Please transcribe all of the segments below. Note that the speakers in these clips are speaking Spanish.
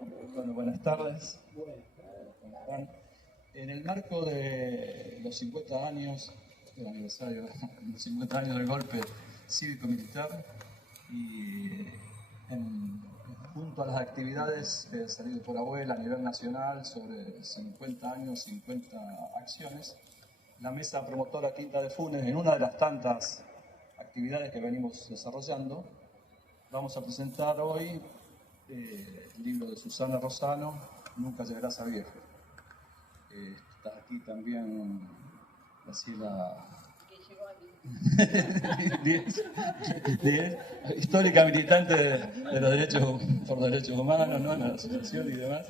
Bueno, buenas tardes. ¿Cómo están? En el marco de los 50 años, del aniversario de los 50 años del golpe cívico-militar, y junto a las actividades salidas por Abuela a nivel nacional sobre 50 años, 50 acciones, la mesa promotora Quinta de Funes, en una de las tantas actividades que venimos desarrollando, vamos a presentar hoy el libro de Susana Rosano, Nunca llegarás a viejo. Está aquí también Graciela, histórica militante de los derechos por derechos humanos, ¿no? En la asociación y demás,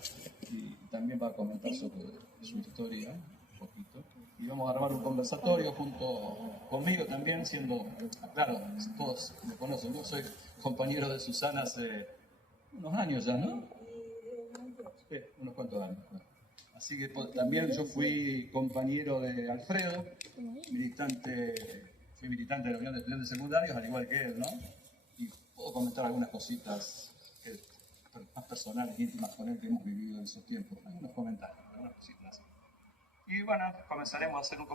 y también va a comentar sobre su historia un poquito. Y vamos a armar un conversatorio junto conmigo también, siendo, claro, todos me conocen, yo soy compañero de Susana hace unos años ya, ¿no? Sí, unos cuantos años. Así que también yo fui compañero de Alfredo, fui militante de la Unión de Estudiantes Secundarios, al igual que él, ¿no? Y puedo comentar algunas cositas más personales, íntimas con él que hemos vivido en esos tiempos. Algunos comentarios, algunas cositas así. Y bueno, comenzaremos a hacer un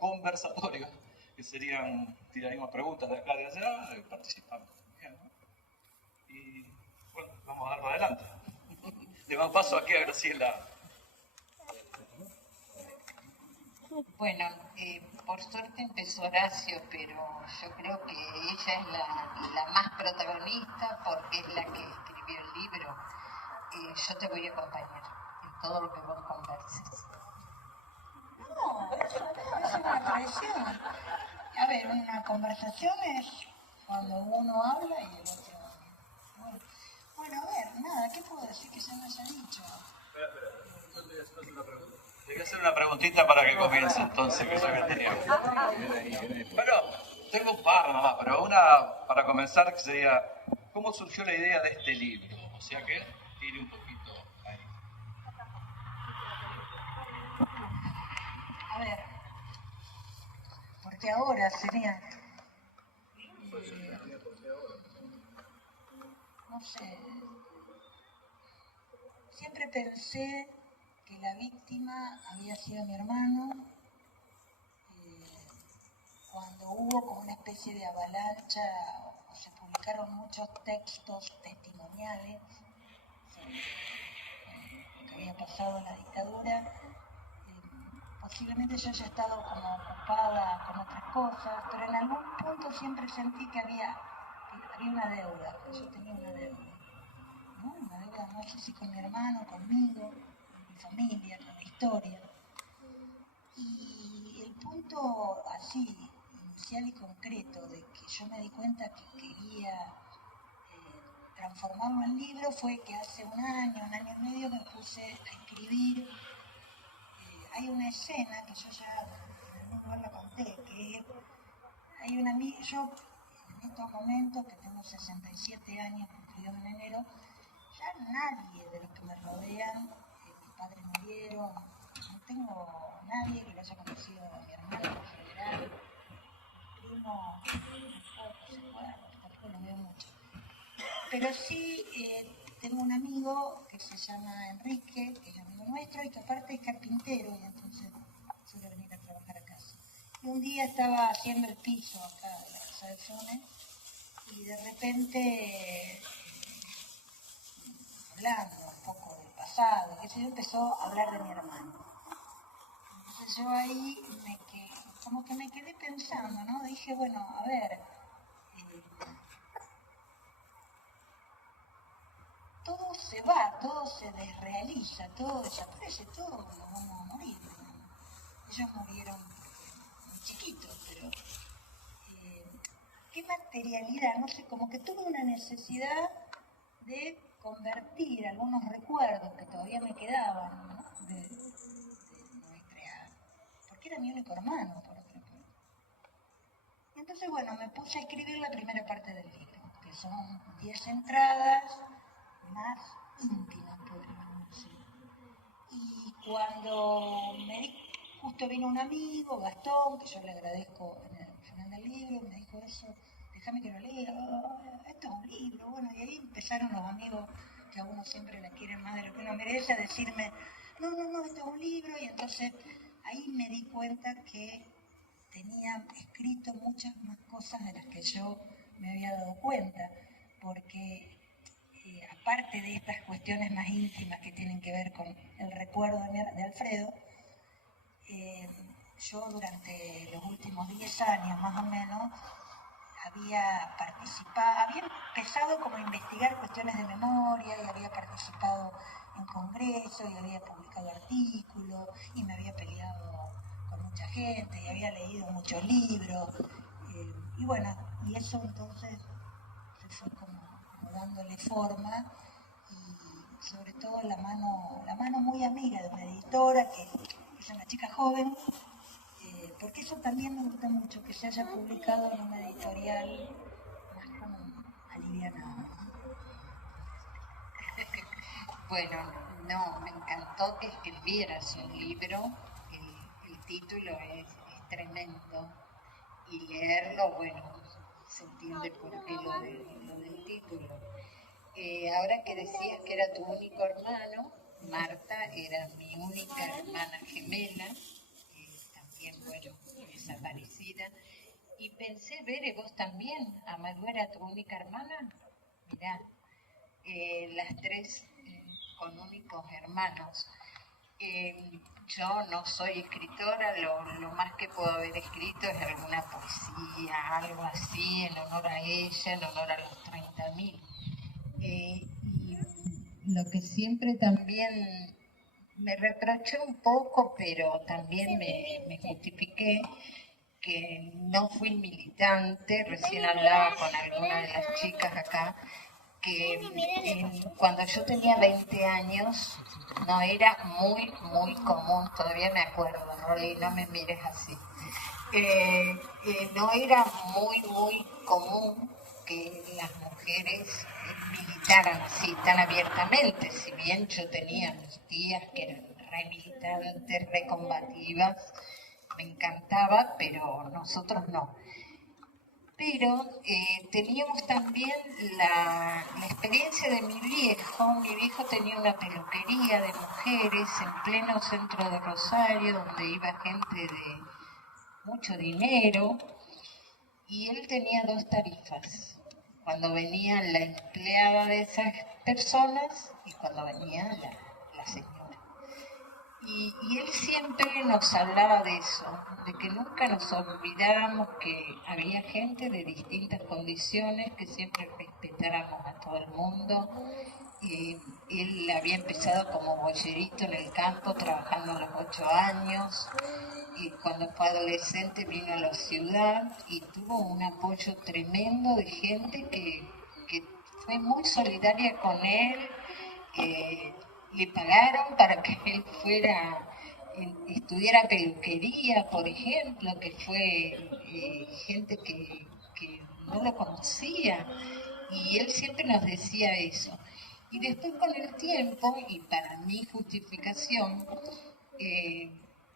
conversatorio, que serían, tiraremos preguntas de acá y de allá, y participamos también, ¿no? Y bueno, vamos a dar para adelante. Le damos paso aquí a Graciela. Bueno, por suerte empezó Horacio, pero yo creo que ella es la más protagonista porque es la que escribió el libro. Yo te voy a acompañar en todo lo que vos converses. No, es una traición. A ver, una conversación es cuando uno habla y el otro habla. Bueno, a ver, nada, ¿qué puedo decir que ya no haya dicho? Espera, yo te voy a hacer una pregunta. Te voy a hacer una preguntita para que comience entonces, que ya que tenía. Bueno, tengo un par nomás, pero una para comenzar que sería, ¿cómo surgió la idea de este libro? O sea que tiene un poquito ahí. A ver, porque ahora sería... no sé, siempre pensé que la víctima había sido mi hermano. Cuando hubo como una especie de avalancha, o se publicaron muchos textos testimoniales sobre lo que había pasado en la dictadura, posiblemente yo haya estado como ocupada con otras cosas, pero en algún punto siempre sentí que había una deuda, que yo tenía una deuda, ¿no? Una deuda, no sé si con mi hermano, conmigo, con mi familia, con la historia. Y el punto así, inicial y concreto, de que yo me di cuenta que quería transformarlo en libro fue que hace un año y medio me puse a escribir. Hay una escena que yo ya en algún lugar la conté, que hay una amiga, yo en estos momentos que tengo 67 años, cumplidos en enero, ya nadie de los que me rodean, mis padres murieron, no tengo nadie que lo haya conocido a mi hermano en general, mi primo, tampoco se acuerda, tampoco lo veo mucho. Pero sí tengo un amigo que se llama Enrique, que es amigo nuestro y que aparte es carpintero y entonces suele venir a trabajar a casa. Y un día estaba haciendo el piso acá de la casa de Funes y de repente, hablando un poco del pasado, que se empezó a hablar de mi hermano. Entonces yo ahí como que me quedé pensando, ¿no? Dije, bueno, a ver, todo se va, todo se desrealiza, todo desaparece, todo nos vamos a morir. Ellos murieron muy chiquitos, pero qué materialidad, no sé, como que tuve una necesidad de convertir algunos recuerdos que todavía me quedaban, ¿no? de nuestra, porque era mi único hermano, por otra parte. Y entonces, bueno, me puse a escribir la primera parte del libro, que son 10 entradas más íntimas, podríamos decir. Y cuando justo vino un amigo, Gastón, que yo le agradezco en el final del libro, me dijo eso, déjame que lo lea, esto es un libro, bueno, y ahí empezaron los amigos que a uno siempre la quieren más de lo que uno merece, a decirme, no, no, no, esto es un libro, y entonces ahí me di cuenta que tenía escrito muchas más cosas de las que yo me había dado cuenta, porque aparte de estas cuestiones más íntimas que tienen que ver con el recuerdo de Alfredo, yo durante los últimos 10 años más o menos había empezado como a investigar cuestiones de memoria y había participado en congresos y había publicado artículos y me había peleado con mucha gente y había leído muchos libros y bueno, y eso entonces se fue como dándole forma y sobre todo la mano muy amiga de una editora que es una chica joven, porque eso también me gusta mucho, que se haya publicado en una editorial más como alivianada. Bueno, no, me encantó que escribieras un libro, el título es tremendo, y leerlo, bueno, se entiende por qué lo del título. Ahora que decías que era tu único hermano, Marta era mi única hermana gemela, también, bueno, desaparecida, y pensé, Bere, vos también, Amadú era tu única hermana, mirá, las tres con únicos hermanos. Yo no soy escritora, lo más que puedo haber escrito es alguna poesía, algo así, en honor a ella, en honor a los 30.000. Y lo que siempre también me reproché un poco, pero también me justifiqué, que no fui militante. Recién hablaba con alguna de las chicas acá, que cuando yo tenía 20 años no era muy común, todavía me acuerdo, Rolly, no me mires así, no era muy común que las mujeres militaran así tan abiertamente, si bien yo tenía mis tías que eran re militantes, re combativas, me encantaba, pero nosotros no. Pero teníamos también la experiencia de mi viejo. Mi viejo tenía una peluquería de mujeres en pleno centro de Rosario, donde iba gente de mucho dinero, y él tenía dos tarifas, cuando venía la empleada de esas personas y cuando venía la señora. Y él siempre nos hablaba de eso, de que nunca nos olvidáramos que había gente de distintas condiciones, que siempre respetáramos a todo el mundo. Él había empezado como bollerito en el campo, trabajando a los 8 años, y cuando fue adolescente vino a la ciudad y tuvo un apoyo tremendo de gente que fue muy solidaria con él. Le pagaron para que él estudiara peluquería, por ejemplo, que fue gente que no lo conocía, y él siempre nos decía eso. Y después con el tiempo, y para mi justificación,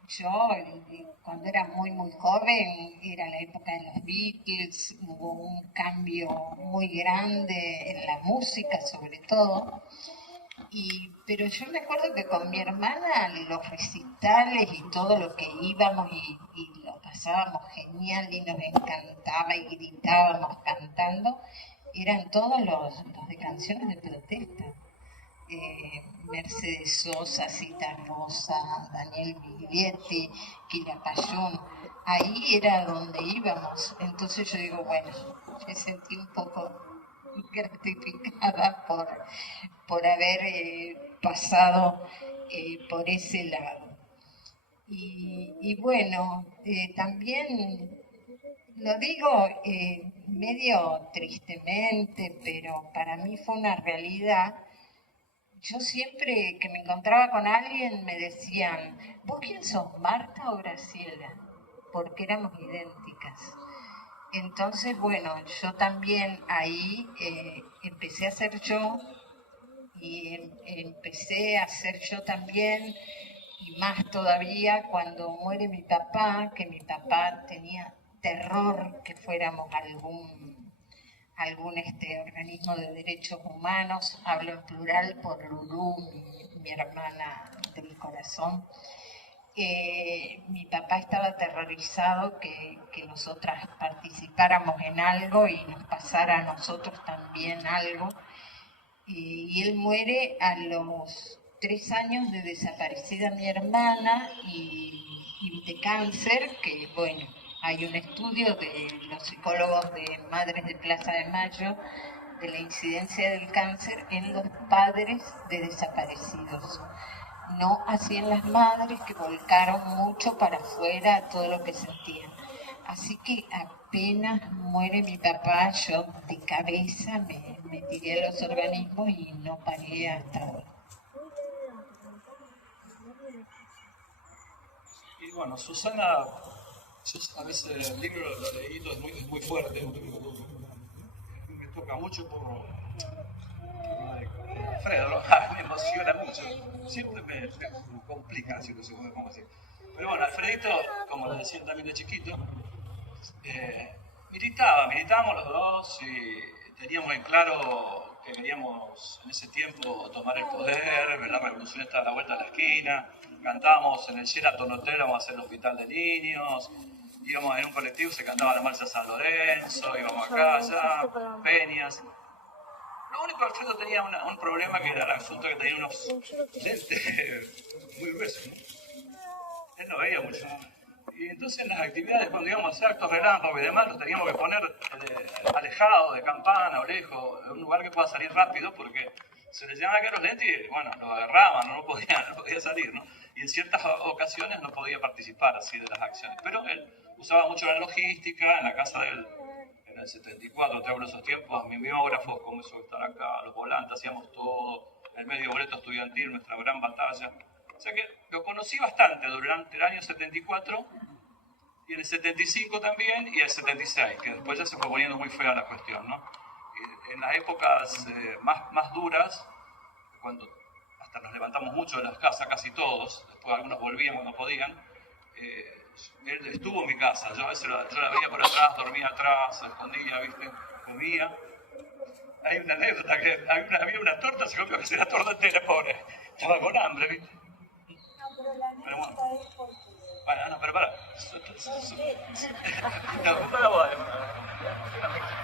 yo cuando era muy joven, era la época de los Beatles, hubo un cambio muy grande en la música sobre todo. Pero yo me acuerdo que con mi hermana los recitales y todo lo que íbamos y lo pasábamos genial y nos encantaba y gritábamos cantando, eran todos los de canciones de protesta. Mercedes Sosa, Cita Rosa, Daniel Miglietti, Quilapayún, ahí era donde íbamos. Entonces yo digo, bueno, me sentí un poco gratificada por haber pasado por ese lado. Y bueno, también lo digo medio tristemente, pero para mí fue una realidad. Yo siempre que me encontraba con alguien me decían, ¿vos quién sos, Marta o Graciela? Porque éramos idénticas. Entonces, bueno, yo también ahí empecé a ser yo y empecé a ser yo también, y más todavía cuando muere mi papá, que mi papá tenía terror que fuéramos algún organismo de derechos humanos, hablo en plural por Lulú, mi hermana del corazón. Mi papá estaba aterrorizado que nosotras participáramos en algo y nos pasara a nosotros también algo. Y él muere a los 3 años de desaparecida mi hermana y de cáncer, que bueno, hay un estudio de los psicólogos de Madres de Plaza de Mayo de la incidencia del cáncer en los padres de desaparecidos. No así en las madres, que volcaron mucho para afuera todo lo que sentían. Así que apenas muere mi papá, yo de cabeza me tiré a los organismos y no paré hasta hoy. Y bueno, Susana, yo a veces el libro lo leí, es muy fuerte, me toca mucho por Alfredo, me emociona mucho, siempre me complica la situación, ¿cómo decir? Pero bueno, Alfredito, como le decían también de chiquito, militábamos los dos y teníamos en claro que queríamos en ese tiempo tomar el poder, la revolución estaba a la vuelta de la esquina, cantábamos en el Sheraton Hotel, íbamos a hacer el hospital de niños, íbamos en un colectivo, se cantaba la marcha San Lorenzo, íbamos acá, allá, peñas. Lo único que Alfredo tenía un problema, que era el asunto que tenía unos lentes muy gruesos, ¿no? Él no veía mucho. Y entonces en las actividades, cuando íbamos a hacer actos relámpagos y demás, los teníamos que poner alejados de campana o lejos, en un lugar que pueda salir rápido, porque se les llamaban que los lentes y bueno, lo agarraban, no podía salir, ¿no? Y en ciertas ocasiones no podía participar así de las acciones. Pero él usaba mucho la logística, en la casa de él, en el 74, te hablo de esos tiempos, mis biógrafos comenzó a estar acá, los volantes, hacíamos todo, el medio boleto estudiantil, nuestra gran batalla. O sea que lo conocí bastante durante el año 74 y en el 75 también y el 76, que después ya se fue poniendo muy fea la cuestión, ¿no? En las épocas más duras, cuando hasta nos levantamos mucho de las casas, casi todos, después algunos volvían cuando podían, él estuvo en mi casa, yo a veces yo la veía por atrás, dormía atrás, se escondía, ¿viste? Comía. Hay una anécdota que había una torta, se comió casi la torta entera, pobre. Estaba con hambre, ¿viste? Pero bueno. Bueno, no, pero para.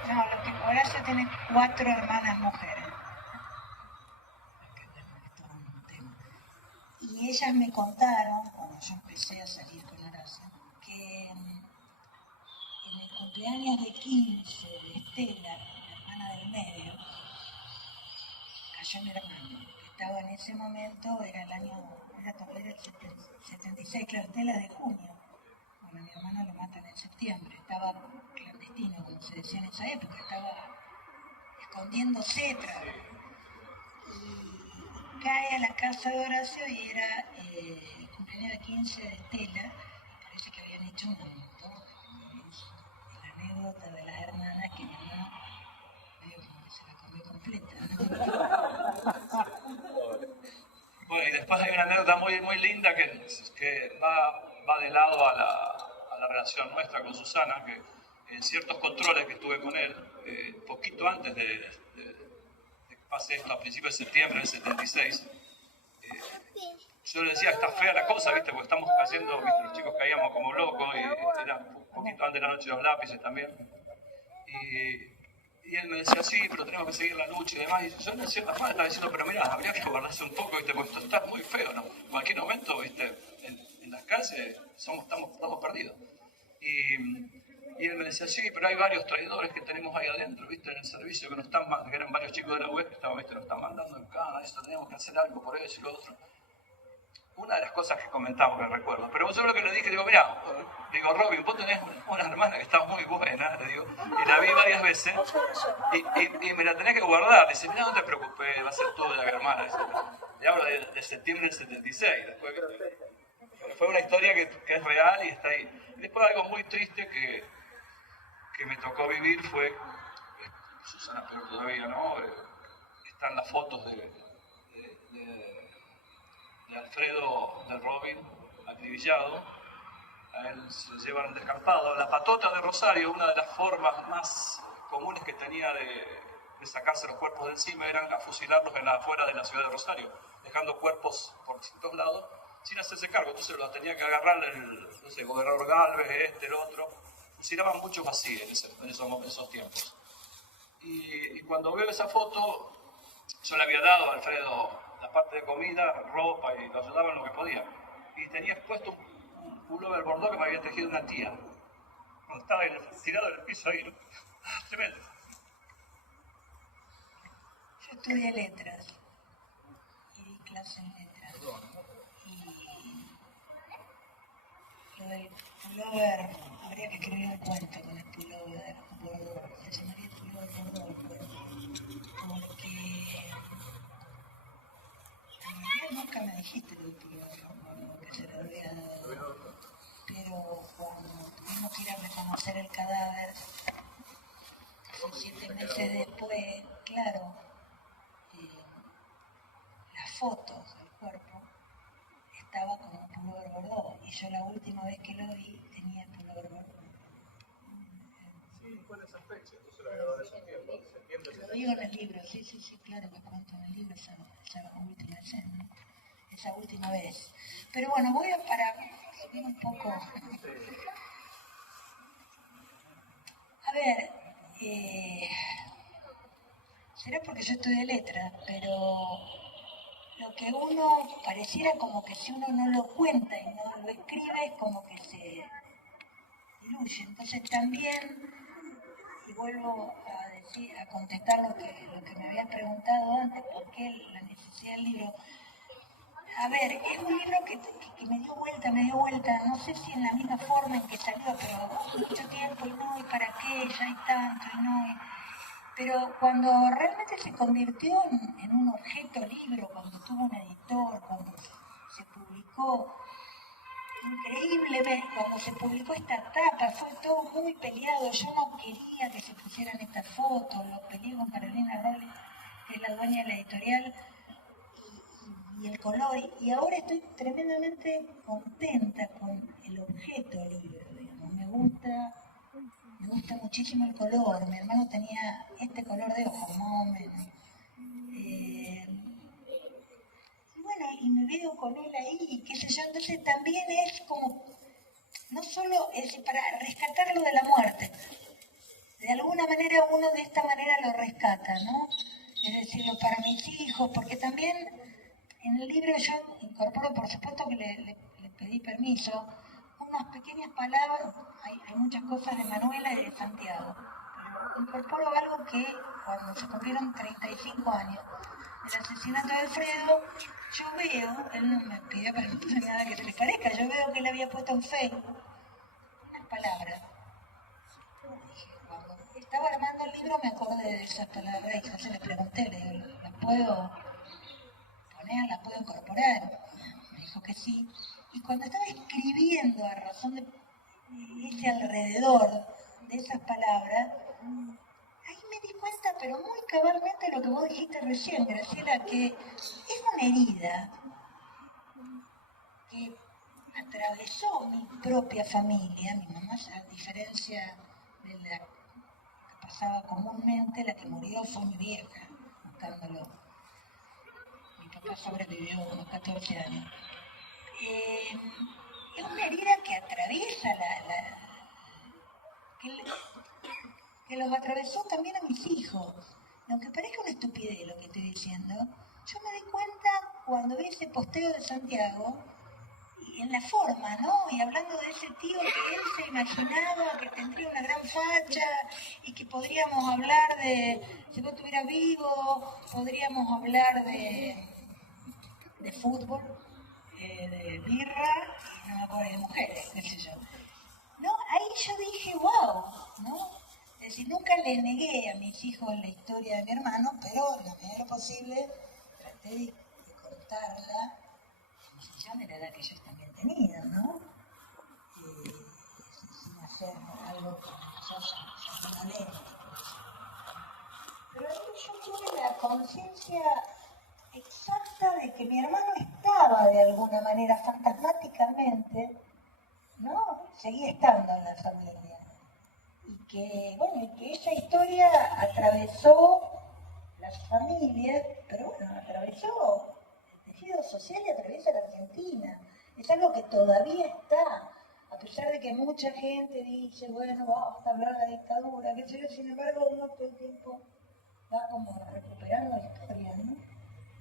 No, lo que Horacio tiene 4 hermanas mujeres. Y ellas me contaron, cuando yo empecé a salir con Horacio, que en el cumpleaños de 15 de Estela, la hermana del medio, cayó mi hermano, que estaba en ese momento, era el 76, claro, Estela de junio. Bueno, mi hermano lo matan en septiembre, estaba clandestino, como se decía en esa época, estaba escondiéndose, y cae a la casa de Horacio y era el cumpleaños de 15 de Estela, parece que habían hecho un torta. La anécdota de las hermanas que mi mamá medio como que se la comió completa, ¿no? Bueno, y después hay una anécdota muy linda que va de lado a la relación nuestra con Susana, que en ciertos controles que tuve con él, poquito antes de que pase esto, a principios de septiembre del 76, yo le decía, está fea la cosa, ¿viste? Porque estamos cayendo, ¿viste? Los chicos caíamos como locos, y era un poquito antes de la noche de los lápices también. Y él me decía, sí, pero tenemos que seguir la lucha y demás. Y yo en cierta forma estaba diciendo, pero mira, habría que guardarse un poco, ¿viste? Porque esto está muy feo, ¿no? En cualquier momento, ¿viste? En las calles estamos perdidos. Y él me decía, sí, pero hay varios traidores que tenemos ahí adentro, ¿viste? En el servicio, que eran varios chicos de la web que estaban, ¿viste? Nos están mandando en cana, esto, tenemos que hacer algo por eso y lo otro. Una de las cosas que comentamos, que recuerdo. Pero yo lo que le dije, digo, mira, Robin, vos tenés una hermana que está muy buena, le digo, y la vi varias veces, y me la tenés que guardar. Dice, mira, no te preocupes, va a ser tuya, mi hermana. Le hablo de septiembre del 76, después fue una historia que es real y está ahí. Y después algo muy triste que me tocó vivir fue, Susana, pero todavía no, están las fotos de Alfredo, de Robin, acribillado. A él se lo llevan descartado. La patota de Rosario, una de las formas más comunes que tenía de sacarse los cuerpos de encima eran a fusilarlos en las afueras de la ciudad de Rosario, dejando cuerpos por distintos lados sin hacerse cargo. Entonces los tenía que agarrar el gobernador Galvez, el otro. Fusilaban muchos así en esos tiempos. Y cuando veo esa foto, yo le había dado a Alfredo la parte de comida, ropa, y lo ayudaba en lo que podía. Y tenía puesto un pullover bordó que me había tejido una tía. Cuando estaba tirado en el piso ahí, ¿no? Tremendo. Yo estudié letras y di clase en letras. Y lo del pullover, habría que escribir un cuento con el pullover bordó. Se llamaría pullover bordó, porque en realidad nunca me dijiste del pullover bordó, que se lo había dado. Pero cuando tuvimos que ir a reconocer el cadáver, 7 meses después, claro, las fotos del cuerpo estaba con un pullover bordó y yo la última vez que lo vi tenía el pullover bordó. Sí, fue en esa fecha, entonces lo había dado en ese tiempo, septiembre. Lo digo en el libro, sí, claro que cuento en el libro esa última escena, esa última vez. Pero bueno, voy a para subir un poco. A ver, será porque yo estudié letras, pero lo que uno pareciera como que si uno no lo cuenta y no lo escribe es como que se diluye. Entonces también, y vuelvo a contestar lo que me habías preguntado antes, ¿por qué la necesidad del libro? A ver, es un libro que me dio vuelta, no sé si en la misma forma en que salió, pero mucho tiempo y no, y para qué, ya hay tanto, y no. Pero cuando realmente se convirtió en un objeto libro, cuando tuvo un editor, cuando se publicó, increíblemente, cuando se publicó esta tapa, fue todo muy peleado. Yo no quería que se pusieran estas fotos, lo peleé con Carolina Robles, que es la dueña de la editorial, y el color, y ahora estoy tremendamente contenta con el objeto libro, digamos. Me gusta muchísimo el color. Mi hermano tenía este color de ojos, más o menos. Y bueno, y me veo con él ahí, qué sé yo, entonces también es como, no solo es para rescatarlo de la muerte. De alguna manera uno de esta manera lo rescata, ¿no? Es decirlo para mis hijos, porque también en el libro yo incorporo, por supuesto que le pedí permiso, unas pequeñas palabras, hay muchas cosas de Manuela y de Santiago, pero incorporo algo que cuando se cumplieron 35 años del asesinato de Alfredo, yo veo, él no me pidió permiso ni nada que se le parezca, yo veo que él había puesto en Facebook unas palabras. Cuando estaba armando el libro me acordé de esas palabras y entonces le pregunté, le digo, ¿las puedo poner, las puedo incorporar? Me dijo que sí. Y cuando estaba escribiendo a razón de ese alrededor de esas palabras, ahí me di cuenta, pero muy cabalmente, lo que vos dijiste recién, Graciela, que es una herida que atravesó mi propia familia. Mi mamá, a diferencia de la que pasaba comúnmente, la que murió fue mi vieja, buscándolo. Mi papá sobrevivió unos 14 años. Es una herida que atraviesa que los atravesó también a mis hijos. Y aunque parezca una estupidez lo que estoy diciendo, yo me di cuenta cuando vi ese posteo de Santiago, y en la forma, ¿no? Y hablando de ese tío que él se imaginaba que tendría una gran facha y que podríamos hablar de, si vos estuvieras vivo, podríamos hablar de fútbol, de birra y no me acuerdo de mujeres, qué sé yo. No, ahí yo dije, wow, ¿no? Es decir, nunca le negué a mis hijos la historia de mi hermano, pero en la medida de lo posible traté de contarla en función de la edad que ellos también tenían, ¿no? Sin hacer algo permanente. Pero ahí yo tuve la conciencia exacta de que mi hermano estaba de alguna manera fantasmáticamente, ¿no? Seguía estando en la familia. y que esa historia atravesó las familias, pero bueno, atravesó el tejido social y atraviesa la Argentina. Es algo que todavía está, a pesar de que mucha gente dice, bueno, vamos a hablar de la dictadura, qué sé yo, sin embargo uno todo el tiempo va como recuperando la historia, ¿no?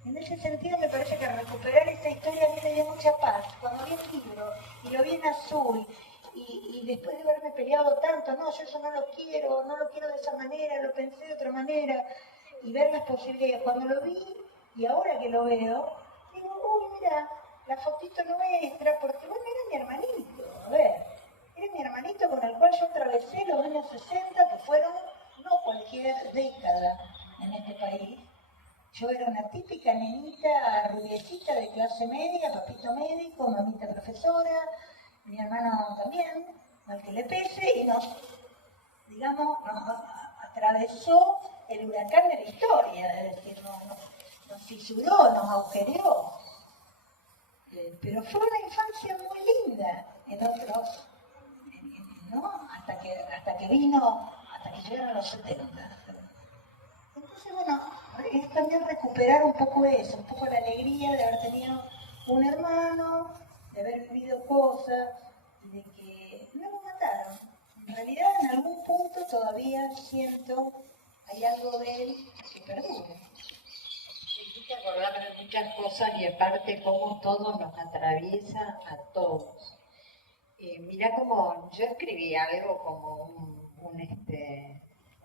En ese sentido me parece que recuperar esta historia a mí me dio mucha paz. Cuando vi el libro y lo vi en azul, y después de haberme peleado tanto, no, yo eso no lo quiero de esa manera, lo pensé de otra manera, y ver las posibilidades. Cuando lo vi, y ahora que lo veo, digo, uy, mira, la fotito nuestra, porque bueno, era mi hermanito, a ver, era mi hermanito con el cual yo atravesé los años 60, que fueron no cualquier década en este país. Yo era una típica nenita rubiecita de clase media, papito médico, mamita profesora, mi hermano también, al que le pese, y nos atravesó el huracán de la historia, es decir, nos fisuró, nos agujereó. Pero fue una infancia muy linda en otros, ¿no? Hasta que llegaron los 70. Entonces, bueno, es también recuperar un poco eso, un poco la alegría de haber tenido un hermano, de haber vivido cosas y de que no lo mataron. En realidad, en algún punto todavía siento hay algo de él que perdura. Me hiciste acordarme de muchas cosas y aparte cómo todo nos atraviesa a todos. Mirá como yo escribí algo como un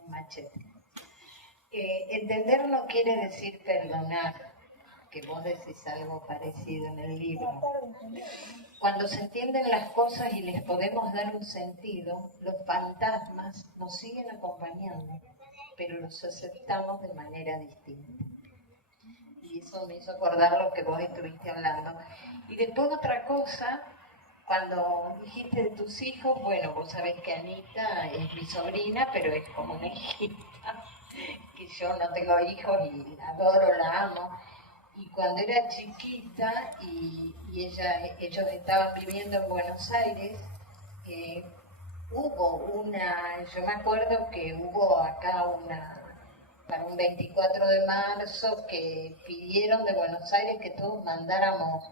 machete. Entender no quiere decir perdonar, que vos decís algo parecido en el libro. Cuando se entienden las cosas y les podemos dar un sentido, los fantasmas nos siguen acompañando, pero los aceptamos de manera distinta. Y eso me hizo acordar lo que vos estuviste hablando. Y después otra cosa, cuando dijiste de tus hijos, bueno, vos sabés que Anita es mi sobrina, pero es como una hijita, que yo no tengo hijos y la adoro, la amo. Y cuando era chiquita y ellos estaban viviendo en Buenos Aires, yo me acuerdo que hubo acá para un 24 de marzo, que pidieron de Buenos Aires que todos mandáramos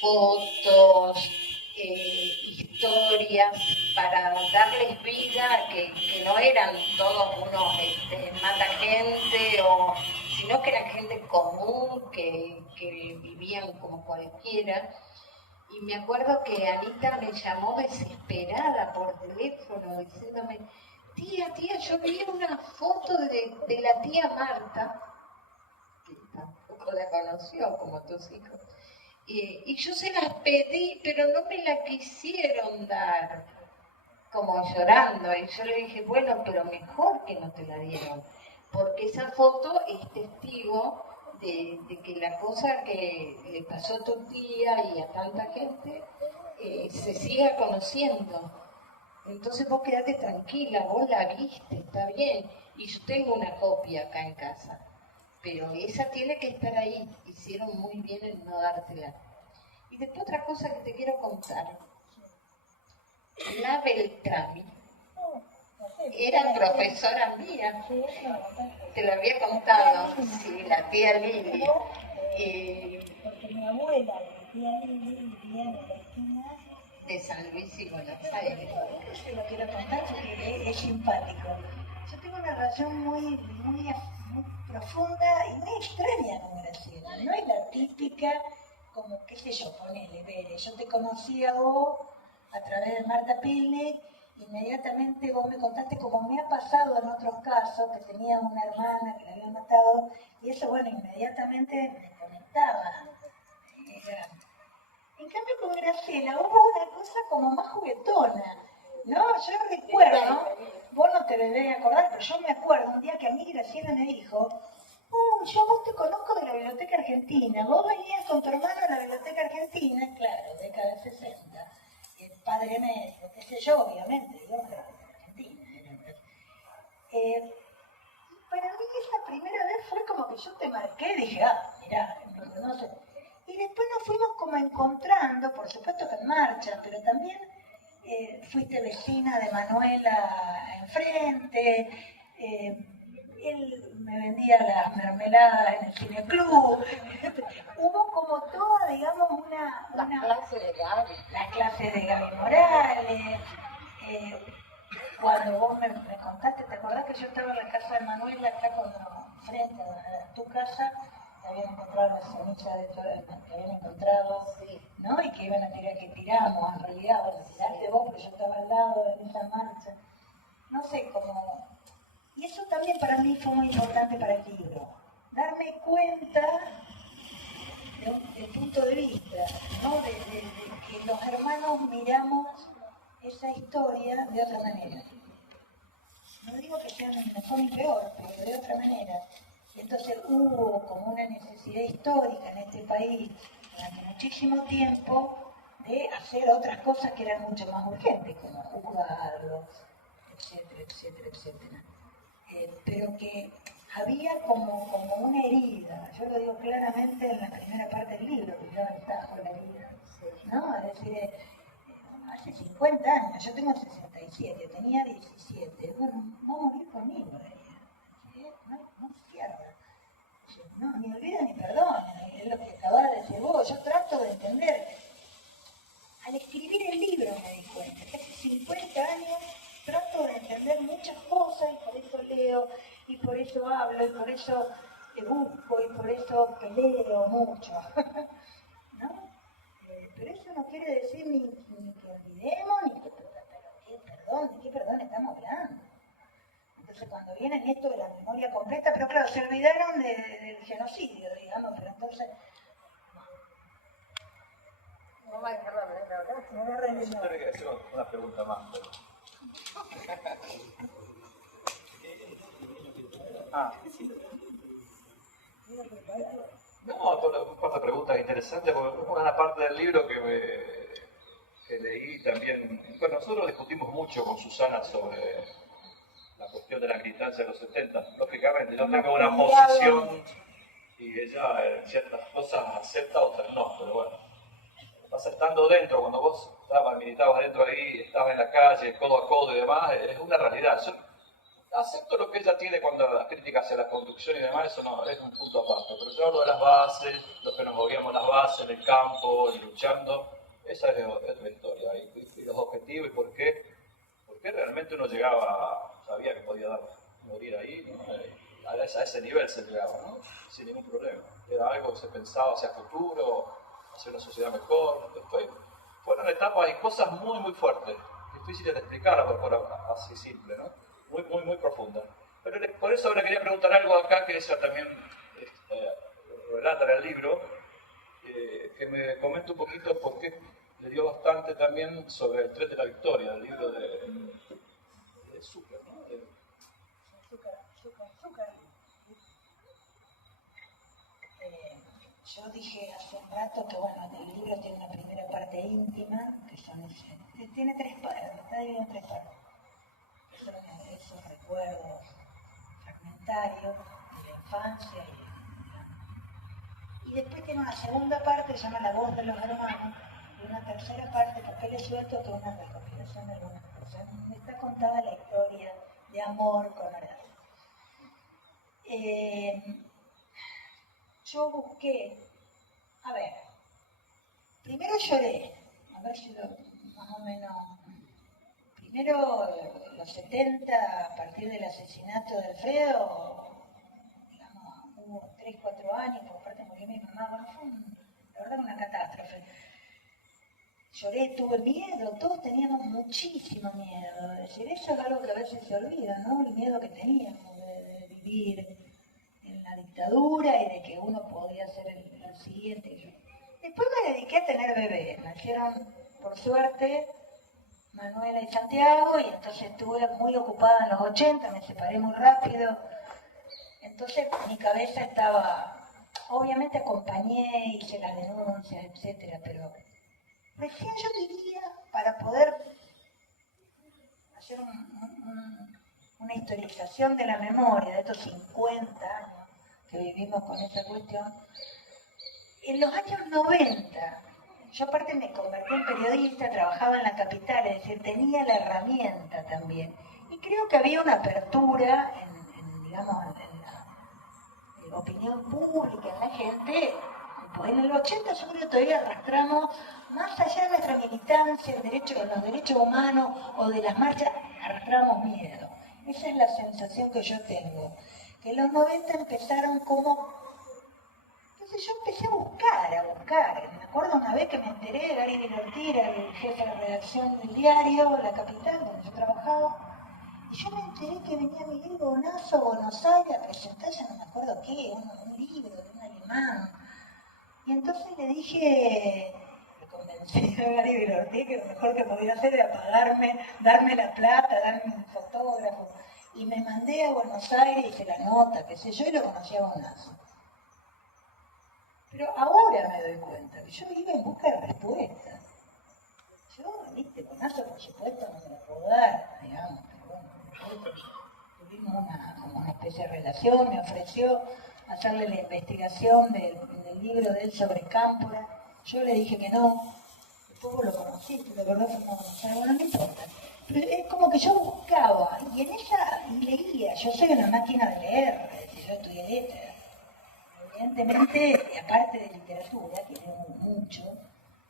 fotos, historias, para darles vida, que no eran todos unos mata gente, sino que eran gente común, que vivían como cualquiera. Y me acuerdo que Anita me llamó desesperada por teléfono diciéndome, tía, yo vi una foto de la tía Marta, que tampoco la conoció como tus hijos, y yo se las pedí, pero no me la quisieron dar, como llorando. Y yo le dije, bueno, pero mejor que no te la dieron, porque esa foto es testigo de que la cosa que le pasó a tu tía y a tanta gente se siga conociendo. Entonces vos quedate tranquila, vos la viste, está bien. Y yo tengo una copia acá en casa, pero esa tiene que estar ahí. Hicieron muy bien en no dártela. Y después otra cosa que te quiero contar. La Beltrami era profesora mía. Te lo había contado, sí, la tía Lili. Porque mi abuela, la tía Lili, vivía en la esquina De San Luis y Buenos Aires. Se lo quiero contar porque es simpático. Yo tengo una relación muy profunda y muy extraña con Graciela. No es la típica, como, qué sé yo, ponele, Bere. Yo te conocí a vos a través de Marta Pilnik, inmediatamente vos me contaste, como me ha pasado en otros casos, que tenía una hermana que la había matado, y eso, bueno, inmediatamente me conectaba. En cambio con Graciela hubo una cosa como más juguetona, ¿no? Yo recuerdo, vos no te debés acordar, pero yo me acuerdo un día que a mí Graciela me dijo, yo vos te conozco de la Biblioteca Argentina, vos venías con tu hermano a la Biblioteca Argentina, claro, década de 60, y el padre médico, qué sé yo, obviamente, digamos, de la Biblioteca Argentina. Para mí esa primera vez fue como que yo te marqué, dije, mirá, no sé. Y después nos fuimos como encontrando, por supuesto que en marcha, pero también fuiste vecina de Manuela enfrente, él me vendía las mermeladas en el cineclub. Hubo como toda, digamos, La clase de Gaby. la clase de Gaby Morales. Cuando vos me contaste, ¿te acordás que yo estaba en la casa de Manuela, acá cuando frente a tu casa, que habían encontrado las cenizas de todas que habían encontrado, Sí. ¿no? Y que iban a tirar, que tiramos, en realidad, bueno, tiraste vos, porque yo estaba al lado en esa marcha. No sé, como... Y eso también para mí fue muy importante para el libro. Darme cuenta del punto de vista, ¿no? De que los hermanos miramos esa historia de otra manera. No digo que sea ni mejor ni peor, pero de otra manera. Y entonces hubo como una necesidad histórica en este país durante muchísimo tiempo de hacer otras cosas que eran mucho más urgentes, como juzgarlos, etcétera, etcétera, etcétera. Pero que había como una herida, yo lo digo claramente en la primera parte del libro, que yo atajo la herida, ¿no? Es decir, hace 50 años, yo tengo 67, tenía 17, bueno, va a morir conmigo, no cierra. No, ni olvida ni perdona, es lo que acabas de decir vos, yo trato de entender. Al escribir el libro me di cuenta que hace 50 años trato de entender muchas cosas y por eso leo, y por eso hablo, y por eso busco, y por eso peleo mucho. ¿No? Pero eso no quiere decir ni que olvidemos, ni que, ¿de qué perdón estamos hablando? Entonces cuando vienen esto de la memoria completa, pero claro, se olvidaron del genocidio, digamos, pero entonces... No me dejar hablar ahora. No me arreglo. Yo tengo que hacer una pregunta más. Pero... No, otra pregunta interesante, porque una parte del libro que leí también. Bueno, nosotros discutimos mucho con Susana sobre la cuestión de la militancia de los 70. Lógicamente, yo tengo una posición y ella en ciertas cosas acepta, otras no, pero bueno. Vas estando dentro, cuando vos militabas dentro ahí, estabas en la calle, codo a codo y demás, es una realidad. Yo acepto lo que ella tiene cuando las críticas hacia la conducción y demás, eso no, es un punto aparte. Pero yo hablo de las bases, los que nos movíamos las bases en el campo y luchando, esa es otra historia. Y los objetivos y por qué realmente uno llegaba, sabía que podía morir ahí, ¿no? A ese nivel se llegaba, ¿no? Sin ningún problema. Era algo que se pensaba hacia futuro, hacia una sociedad mejor. Fueron etapas y cosas muy, muy fuertes, difíciles de explicar así simple, ¿no? Muy, muy, muy profunda. Pero por eso ahora quería preguntar algo acá que ella también relata en el libro, que me comente un poquito por qué le dio bastante también sobre el Tren de la Victoria, el libro de Zucker, ¿no? Zucker. Yo dije hace un rato que, bueno, el libro tiene una primera parte íntima, que son tiene 3 partes, está dividido en 3 partes. Son esos recuerdos fragmentarios de la infancia y después tiene una segunda parte que se llama La voz de los hermanos y una tercera parte, Papeles sueltos, que es una recopilación de algunas cosas, donde está contada la historia de amor con Horacio. Yo busqué, a ver, primero lloré, a ver si más o menos, primero los 70, a partir del asesinato de Alfredo, digamos, hubo 3, 4 años, por parte murió mi mamá, bueno, fue la verdad una catástrofe. Lloré, tuve miedo, todos teníamos muchísimo miedo, es decir, eso es algo que a veces se olvida, ¿no? El miedo que teníamos de vivir en la dictadura y de que uno podía ser el siguiente. Después me dediqué a tener bebés, nacieron por suerte Manuela y Santiago y entonces estuve muy ocupada en los 80, me separé muy rápido, entonces mi cabeza estaba, obviamente acompañé, hice las denuncias, etcétera, pero recién yo diría, para poder hacer una historización de la memoria de estos 50 años que vivimos con esa cuestión, en los años 90, yo aparte me convertí en periodista, trabajaba en la capital, es decir, tenía la herramienta también. Y creo que había una apertura digamos, en la opinión pública, en la gente. Pues en el 80 yo creo que todavía arrastramos, más allá de nuestra militancia, en los derechos humanos o de las marchas, arrastramos miedo. Esa es la sensación que yo tengo. Que en los 90 empezaron como... Entonces yo empecé a buscar. Me acuerdo una vez que me enteré de Gary Vilartí, era el jefe de redacción del diario La Capital, donde yo trabajaba. Y yo me enteré que venía Miguel Bonazo a Buenos Aires a presentar, ya no me acuerdo qué, un libro de un alemán. Y entonces le dije, me convencí a Gary Vilartí que lo mejor que podía hacer era pagarme, darme la plata, darme un fotógrafo. Y me mandé a Buenos Aires, hice la nota, qué sé yo, y lo conocí a Bonazo. Pero ahora me doy cuenta que yo iba en busca de respuestas. Yo, viste, Bonazo por supuesto no me la puedo dar, digamos, pero bueno, tuvimos una especie de relación, me ofreció hacerle la investigación del libro de él sobre Cámpora. Yo le dije que no, después vos lo conociste, la verdad fue bueno, no importa. Pero es como que yo buscaba, y leía, yo soy una máquina de leer, es decir, yo estudié letras. Evidentemente, aparte de literatura, que leo mucho,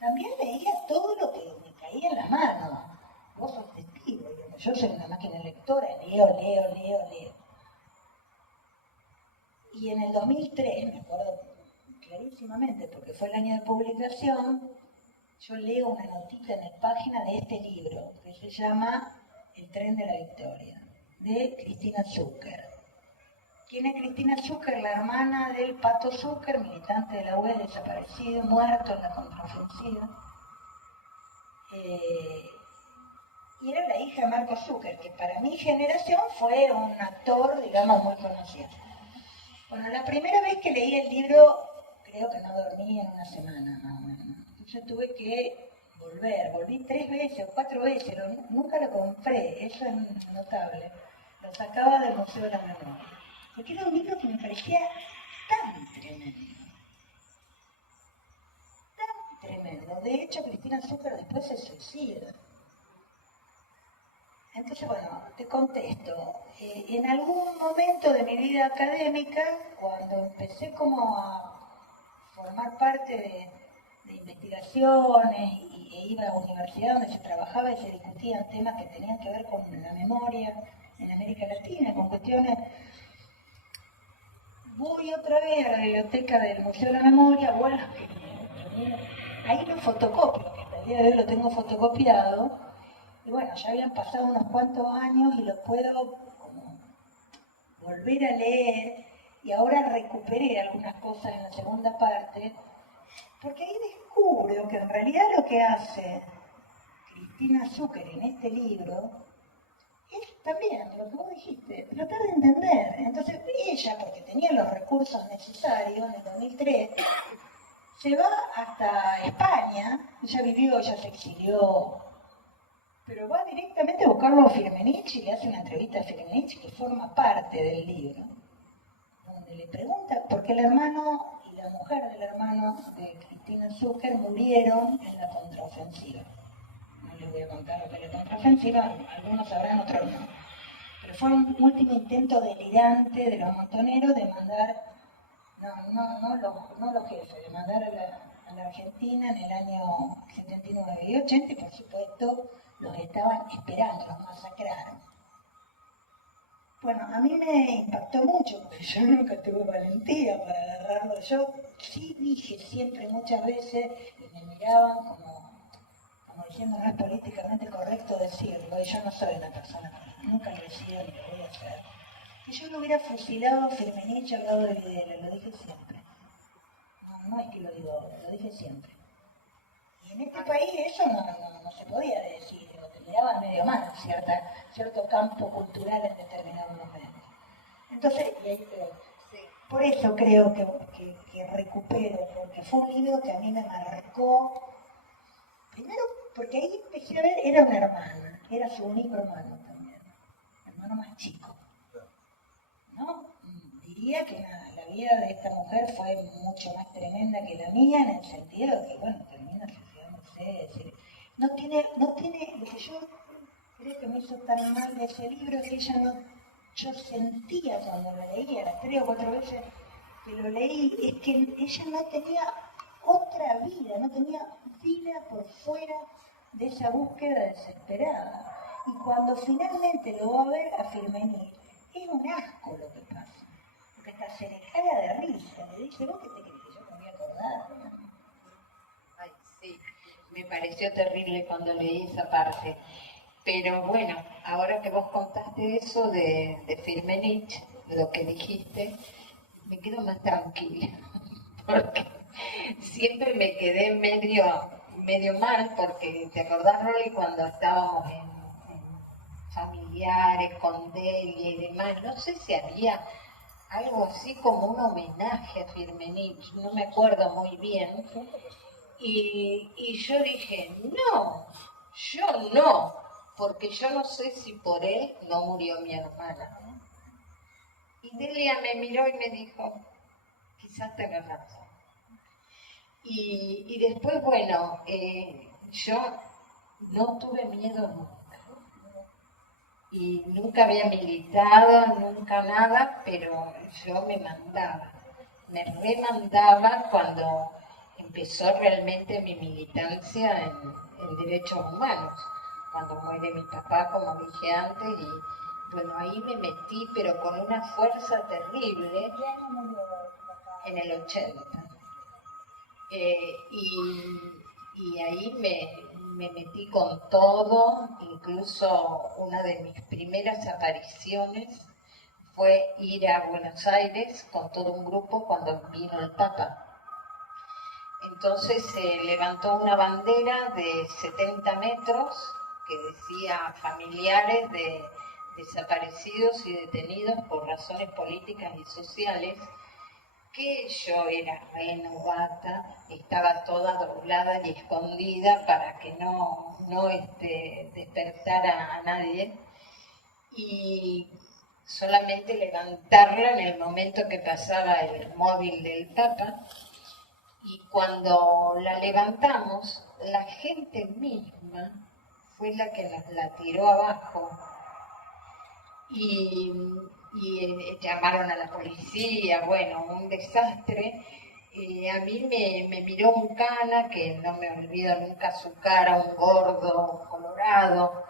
también leía todo lo que me caía en la mano. Vos sos testigo, digamos. Yo soy una máquina lectora, leo. Y en el 2003, me acuerdo clarísimamente, porque fue el año de publicación, yo leo una notita en la página de este libro, que se llama El tren de la victoria, de Cristina Zucker. ¿Quién es Cristina Zucker? La hermana del Pato Zucker, militante de la UE, desaparecido, muerto en la contraofensiva. Y era la hija de Marco Zucker, que para mi generación fue un actor, digamos, muy conocido. Bueno, la primera vez que leí el libro, creo que no dormí en una semana, más o menos. Entonces tuve que volví 3 veces o 4 veces, nunca lo compré, eso es notable. Lo sacaba del Museo de la Memoria. Porque era un libro que me parecía tan tremendo. De hecho, Cristina Zucker después se suicida. Entonces, bueno, te contesto. En algún momento de mi vida académica, cuando empecé como a formar parte de investigaciones e iba a universidades donde se trabajaba y se discutían temas que tenían que ver con la memoria en América Latina, con cuestiones... Voy otra vez a la biblioteca del Museo de la Memoria, bueno, ahí lo fotocopio, que hasta el día de hoy lo tengo fotocopiado, y bueno, ya habían pasado unos cuantos años y lo puedo como volver a leer, y ahora recuperé algunas cosas en la segunda parte, porque ahí descubro que en realidad lo que hace Cristina Zucker en este libro es también lo que vos dijiste, tratar de entender. Entonces ella, porque tenía los recursos necesarios, en el 2003, se va hasta España, ella se exilió, pero va directamente a buscarlo a Firmenich y le hace una entrevista a Firmenich que forma parte del libro, donde le pregunta, porque el hermano y la mujer del hermano de Cristina Zucker murieron en la contraofensiva. No les voy a contar lo que es la contraofensiva, algunos sabrán, otros no. Pero fue un último intento delirante de los montoneros de mandar, no los jefes, de mandar a la Argentina en el año 79 y 80, y por supuesto los estaban esperando, los masacraron. Bueno, a mí me impactó mucho, porque yo nunca tuve valentía para agarrarlo. Yo sí dije siempre, muchas veces, y me miraban como diciendo no es políticamente correcto decirlo, y yo no soy una persona, nunca lo decía ni lo voy a hacer, que yo lo hubiera fusilado a Firmenich al lado de Videla, lo dije siempre. No es que lo digo ahora, lo dije siempre. Y en este país eso no se podía decir, te miraban medio mal cierto campo cultural en determinados momentos. Entonces, por eso creo que recupero, porque fue un libro que a mí me marcó. Primero, porque ahí empecé a ver, era una hermana, era su único hermano también, hermano más chico. ¿No? Diría que la vida de esta mujer fue mucho más tremenda que la mía, en el sentido de que, bueno, termina suicidándose. Es decir, no tiene, lo que yo creo que me hizo tan mal de ese libro es que ella no, yo sentía cuando lo leía, las 3 o 4 veces que lo leí, es que ella no tenía otra vida, no tenía vida por fuera de esa búsqueda desesperada. Y cuando finalmente lo va a ver a Firmenich, es un asco lo que pasa. Porque hasta se le caga de risa, le dice, ¿vos qué te crees que yo me voy a acordar? Ay, sí, me pareció terrible cuando leí esa parte. Pero bueno, ahora que vos contaste eso de Firmenich, lo que dijiste, me quedo más tranquila. Porque siempre me quedé medio mal, porque te acordás, Rolly, cuando estábamos en familiares, con Delia y demás, no sé si había algo así como un homenaje a Firmenich, no me acuerdo muy bien, y yo dije, no, yo no, porque yo no sé si por él no murió mi hermana. Y Delia me miró y me dijo, quizás tengas razón. Y después, bueno, yo no tuve miedo nunca. Y nunca había militado, nunca nada, pero yo me remandaba cuando empezó realmente mi militancia en derechos humanos, cuando muere mi papá, como dije antes, y bueno, ahí me metí, pero con una fuerza terrible, en el 80. Y ahí me metí con todo, incluso una de mis primeras apariciones fue ir a Buenos Aires con todo un grupo cuando vino el Papa. Entonces se levantó una bandera de 70 metros que decía familiares de desaparecidos y detenidos por razones políticas y sociales, que yo era re novata, estaba toda doblada y escondida para que no despertara a nadie, y solamente levantarla en el momento que pasaba el móvil del Papa. Y cuando la levantamos, la gente misma fue la que nos la tiró abajo. Y llamaron a la policía, bueno, un desastre. A mí me miró un cana, que no me olvido nunca su cara, un gordo colorado.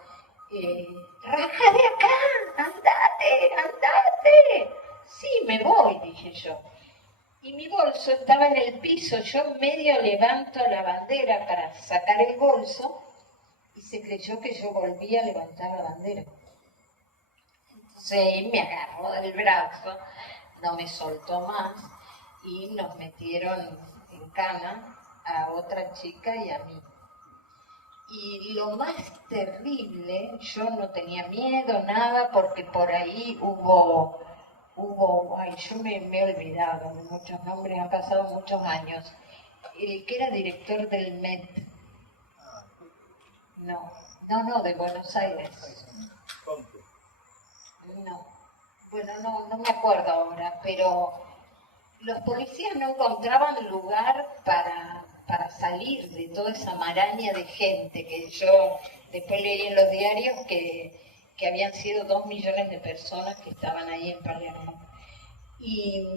¡Raja de acá! ¡Andate! ¡Andate! Sí, me voy, dije yo. Y mi bolso estaba en el piso, yo medio levanto la bandera para sacar el bolso y se creyó que yo volvía a levantar la bandera. Entonces me agarró del brazo, no me soltó más y nos metieron en cana a otra chica y a mí. Y lo más terrible, yo no tenía miedo, nada, porque por ahí hubo, ay, yo me he olvidado de muchos nombres, han pasado muchos años. El que era director del MET, no, de Buenos Aires. No, bueno, no me acuerdo ahora, pero los policías no encontraban lugar para salir de toda esa maraña de gente que yo después leí en los diarios que habían sido 2 millones de personas que estaban ahí en Palermo. Y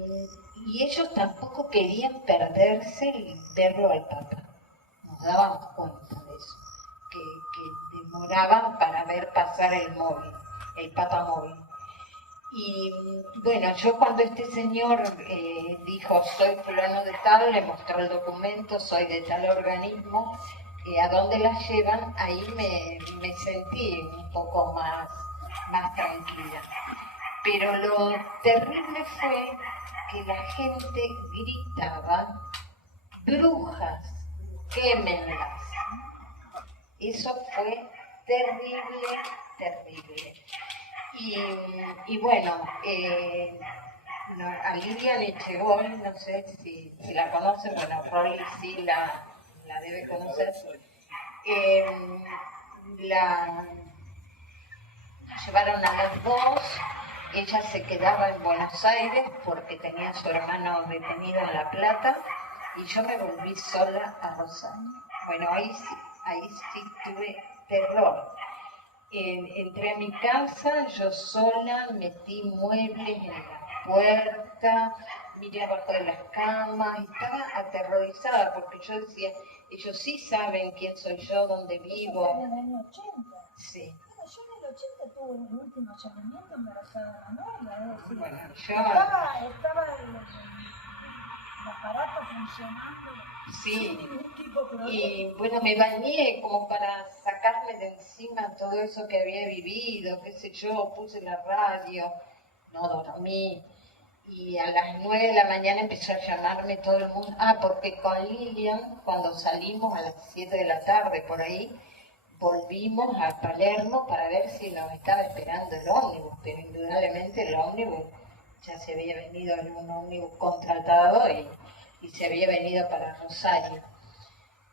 ellos tampoco querían perderse el verlo al Papa. Nos dábamos cuenta de eso, que demoraban para ver pasar el móvil, el Papa móvil. Y bueno, yo cuando este señor dijo soy fulano de tal, le mostró el documento, soy de tal organismo, a dónde la llevan, ahí me sentí un poco más tranquila. Pero lo terrible fue que la gente gritaba, brujas, quémenlas. Eso fue terrible. Y bueno, a Lilian Echegoy, no sé si la conocen, bueno, Rolly sí la debe conocer, la llevaron a las 2, ella se quedaba en Buenos Aires porque tenía a su hermano detenido en La Plata, y yo me volví sola a Rosario. Bueno, ahí sí, ahí sí tuve terror. Entré a mi casa, yo sola, metí muebles en la puerta, miré abajo de las camas, estaba aterrorizada porque yo decía, ellos sí saben quién soy yo, dónde vivo. En el año 80. Sí. Bueno, yo en el 80 tuve mi último allanamiento embarazada de Manuela, es decir, Bueno, estaba el aparato funcionando sí. sin ningún tipo de problema. Y bueno, me bañé como para sacarme de encima todo eso que había vivido, qué sé yo, puse la radio, no dormí. Y a las 9 de la mañana empezó a llamarme todo el mundo. Porque con Lilian, cuando salimos a las 7 de la tarde por ahí, volvimos a Palermo para ver si nos estaba esperando el ómnibus, pero indudablemente el ómnibus ya se había venido, en un ómnibus contratado y se había venido para Rosario.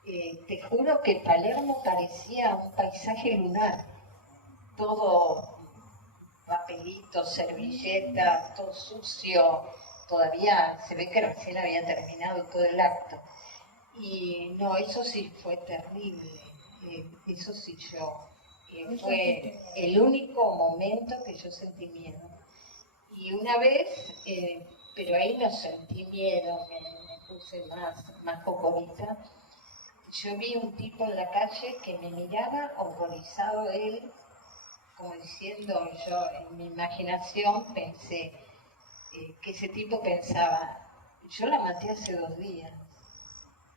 Te juro que Palermo parecía un paisaje lunar, todo papelitos, servilletas, todo sucio, todavía se ve que recién había terminado todo el acto. Y no, eso sí fue terrible, eso sí fue el único momento que yo sentí miedo. Y una vez, pero ahí no sentí miedo, me puse más cocorita. Yo vi un tipo en la calle que me miraba horrorizado él, como diciendo, yo en mi imaginación pensé que ese tipo pensaba, yo la maté hace 2 días,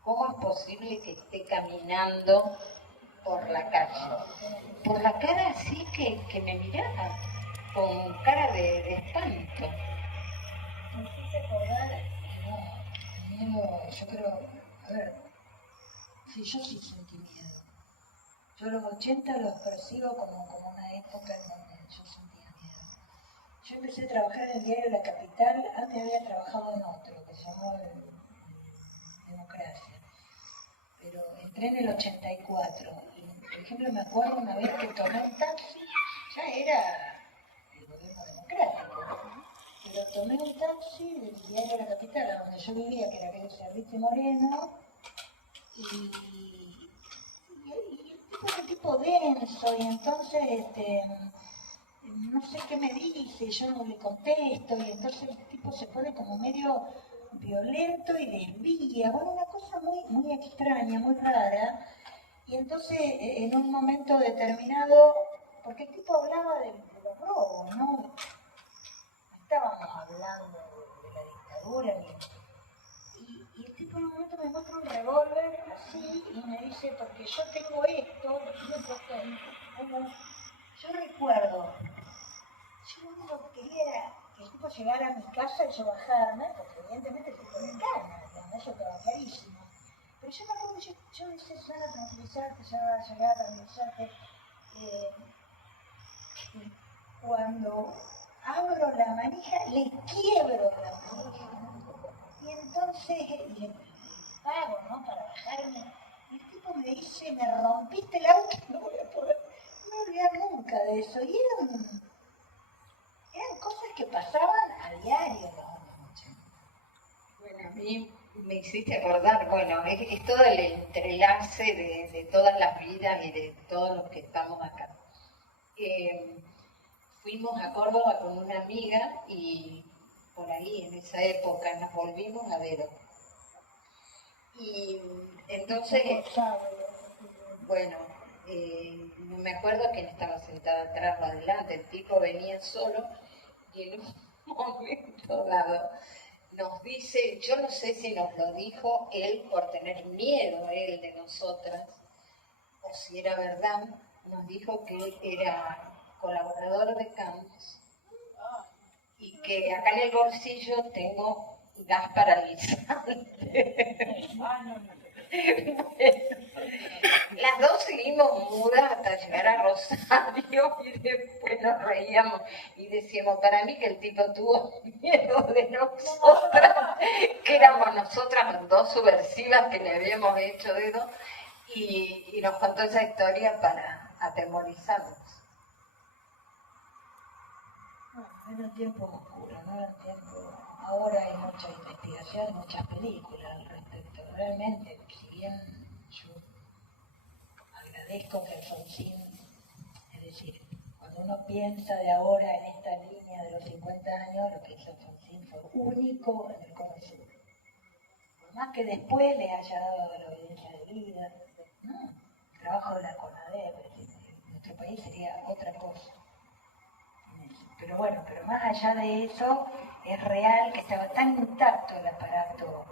¿cómo es posible que esté caminando por la calle? Por la cara así que me miraba, con cara de espanto. Me hice acordar, miedo, yo creo, a ver, sí, yo sí sentí miedo. Yo los 80 los percibo como una época en donde yo sentía miedo. Yo empecé a trabajar en el diario La Capital, antes había trabajado en otro, que se llamó Democracia. Pero entré en el 84 y, por ejemplo, me acuerdo una vez que tomé un taxi, ya era el gobierno democrático, pero tomé un taxi del diario La Capital, a donde yo vivía, que era aquel Cerrito y Moreno, y el tipo denso, y entonces no sé qué me dice, yo no le contesto, y entonces el tipo se pone como medio violento y desvía, bueno, una cosa muy extraña, muy rara, y entonces en un momento determinado, porque el tipo hablaba de los robos, ¿no? No estábamos hablando de la dictadura, y el tipo en un momento me muestra un revólver así, y me dice, porque yo tengo esto, yo recuerdo, yo lo único que quería era que el tipo llegara a mi casa y yo bajarme, porque evidentemente el tipo de cana, eso estaba clarísimo. Pero yo me acuerdo que yo decía, se van a tranquilizarte, ya va a llegar a tranquilizarte. Y cuando abro la manija, le quiebro la manija. Y entonces le pago, ¿no? Para bajarme. Y el tipo me dice, me rompiste el auto, no voy a poder, no me voy a olvidar nunca de eso. Y eran cosas que pasaban a diario en los años 80. Bueno, a mí me hiciste acordar, bueno, es todo el entrelace de todas las vidas y de todos los que estamos acá. Fuimos a Córdoba con una amiga y por ahí en esa época nos volvimos a ver. Y entonces, bueno, no me acuerdo quién estaba sentada atrás o adelante, el tipo venía solo y en un momento dado nos dice, yo no sé si nos lo dijo él por tener miedo él de nosotras, o si era verdad, nos dijo que él era colaborador de Camps y que acá en el bolsillo tengo gas paralizante. Bueno, las dos seguimos mudas hasta llegar a Rosario y después nos reíamos y decíamos, para mí que el tipo tuvo miedo de nosotras, que éramos nosotras las dos subversivas que le habíamos hecho dedo, y nos contó esa historia para atemorizarnos. Bueno, eran tiempos oscuros, no eran tiempos... Ahora hay mucha investigación, muchas películas al respecto. Realmente, si bien yo agradezco que Alfonsín, es decir, cuando uno piensa de ahora en esta línea de los 50 años, lo que hizo Alfonsín fue único en el Cono Sur. Por más que después le haya dado la evidencia de vida, ¿no? El trabajo de la CONADEP, nuestro país sería otra cosa. Pero bueno, pero más allá de eso, es real que estaba tan intacto el aparato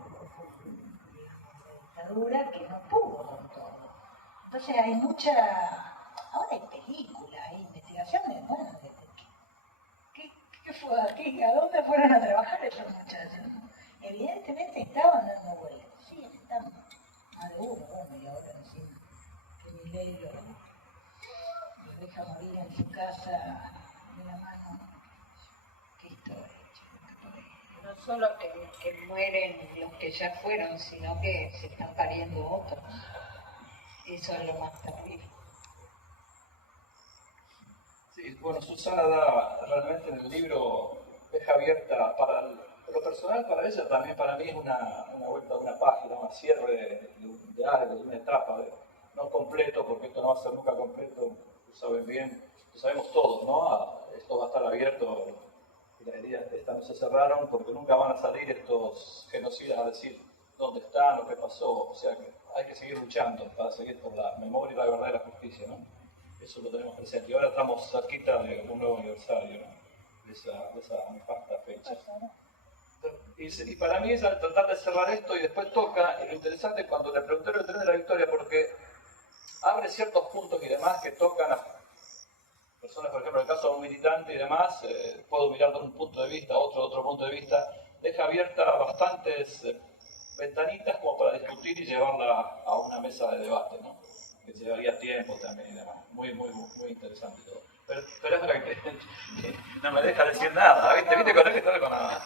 de dictadura que no pudo con todo. Entonces hay ahora hay películas, hay investigaciones, bueno, ¿qué fue aquí? ¿A dónde fueron a trabajar esos muchachos? Evidentemente estaban dando vueltas, siguen estando. Más de uno, bueno, y ahora encima que Milei lo deja morir en su casa de la mano. Qué historia, chico. No solo que mueren los que ya fueron, sino que se están pariendo otros. Eso es lo más terrible. Sí, bueno, Susana da realmente en el libro, deja abierta para lo personal, para ella también, para mí es una vuelta de una página, un cierre de algo, de una etapa, no completo, porque esto no va a ser nunca completo, lo saben bien, lo sabemos todos, ¿no? Esto va a estar abierto y las heridas estas no se cerraron porque nunca van a salir estos genocidas a decir dónde están o qué pasó, o sea que hay que seguir luchando para seguir por la memoria y la verdad y la justicia, ¿no? Eso lo tenemos presente. Y ahora estamos cerquita de un nuevo aniversario, ¿no? de esa nefasta fecha. Y para mí es al tratar de cerrar esto y después toca, y lo interesante es cuando le pregunté el tren de la victoria, porque abre ciertos puntos y demás que tocan a personas, por ejemplo, en el caso de un militante y demás, puedo mirar de un punto de vista, otro de otro punto de vista, deja abiertas bastantes ventanitas como para discutir y llevarla a una mesa de debate, ¿no? Que llevaría tiempo también y demás. Muy interesante todo. Pero espera que no me deja decir nada, ¿viste con él que está con nada?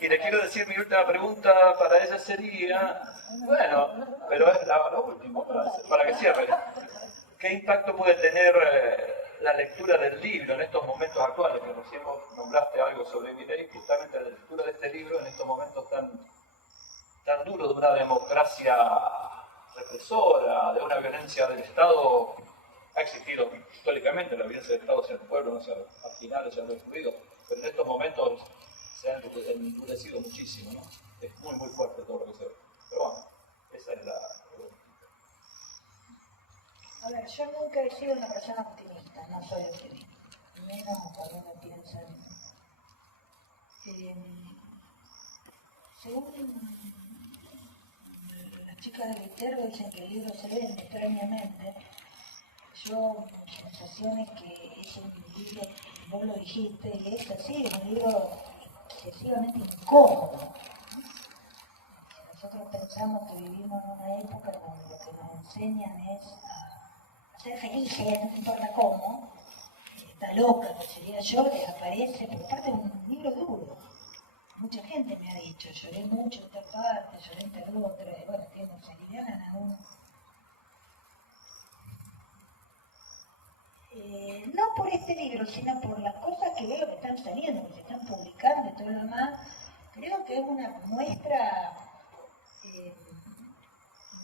Y le quiero decir mi última pregunta para ella sería, bueno, pero es lo último, para que cierre. ¿Qué impacto puede tener la lectura del libro en estos momentos actuales? Que recién vos nombraste algo sobre Milei, justamente la lectura de este libro en estos momentos tan duros de una democracia represora, de una violencia del Estado. Ha existido históricamente la violencia del Estado hacia el pueblo, no sé, al final se ha destruido, pero en estos momentos se han endurecido muchísimo, ¿no? Es muy fuerte todo lo que se ve. Pero bueno, esa es la pregunta. A ver, yo nunca he sido una persona optimista, no soy optimista, menos cuando uno piensa según las chicas de Viterbo dicen que el libro se vende extrañamente. Yo, mi sensación es que es un libro, vos lo dijiste, y es así, es un libro excesivamente incómodo. Nosotros pensamos que vivimos en una época donde lo que nos enseñan es a ser felices, no importa cómo. Está loca, que sería yo, les aparece por parte de un libro duro. Mucha gente me ha dicho, lloré mucho esta parte, lloré esta otra, y bueno, que se alivianan a uno. No por este libro, sino por las cosas que veo que están saliendo, que se están publicando y todo lo demás. Creo que es una muestra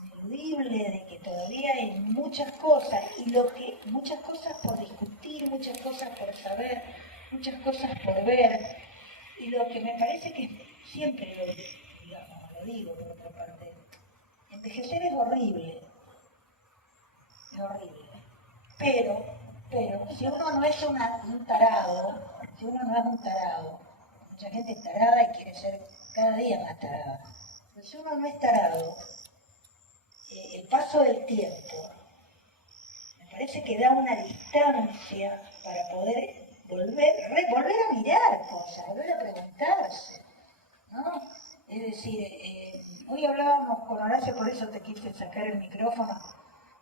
ineludible de que todavía hay muchas cosas, muchas cosas por discutir, muchas cosas por saber, muchas cosas por ver. Y lo que me parece que siempre lo digo por otra parte, envejecer es horrible, pero si uno no es un tarado, mucha gente es tarada y quiere ser cada día más tarada, pero si uno no es tarado, el paso del tiempo me parece que da una distancia para poder volver a mirar cosas, volver a preguntarse, ¿no? Es decir, hoy hablábamos con Horacio, por eso te quise sacar el micrófono,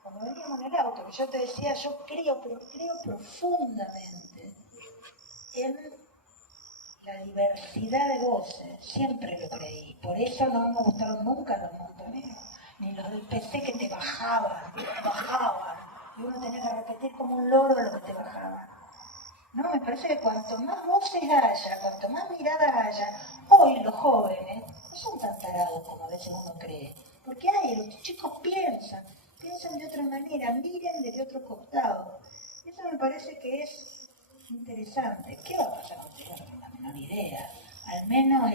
cuando veníamos en el auto, que yo te decía, yo creo profundamente en la diversidad de voces, siempre lo creí, por eso no me gustaron nunca los montoneros, ni los del PC que te bajaban, y uno tenía que repetir como un loro lo que te bajaban. No, me parece que cuanto más voces haya, cuanto más miradas haya, hoy los jóvenes no son tan tarados como a veces uno cree. Porque los chicos piensan, piensen de otra manera, miren desde otro costado. Eso me parece que es interesante. ¿Qué va a pasar con esto? No tengo la menor idea. Al menos,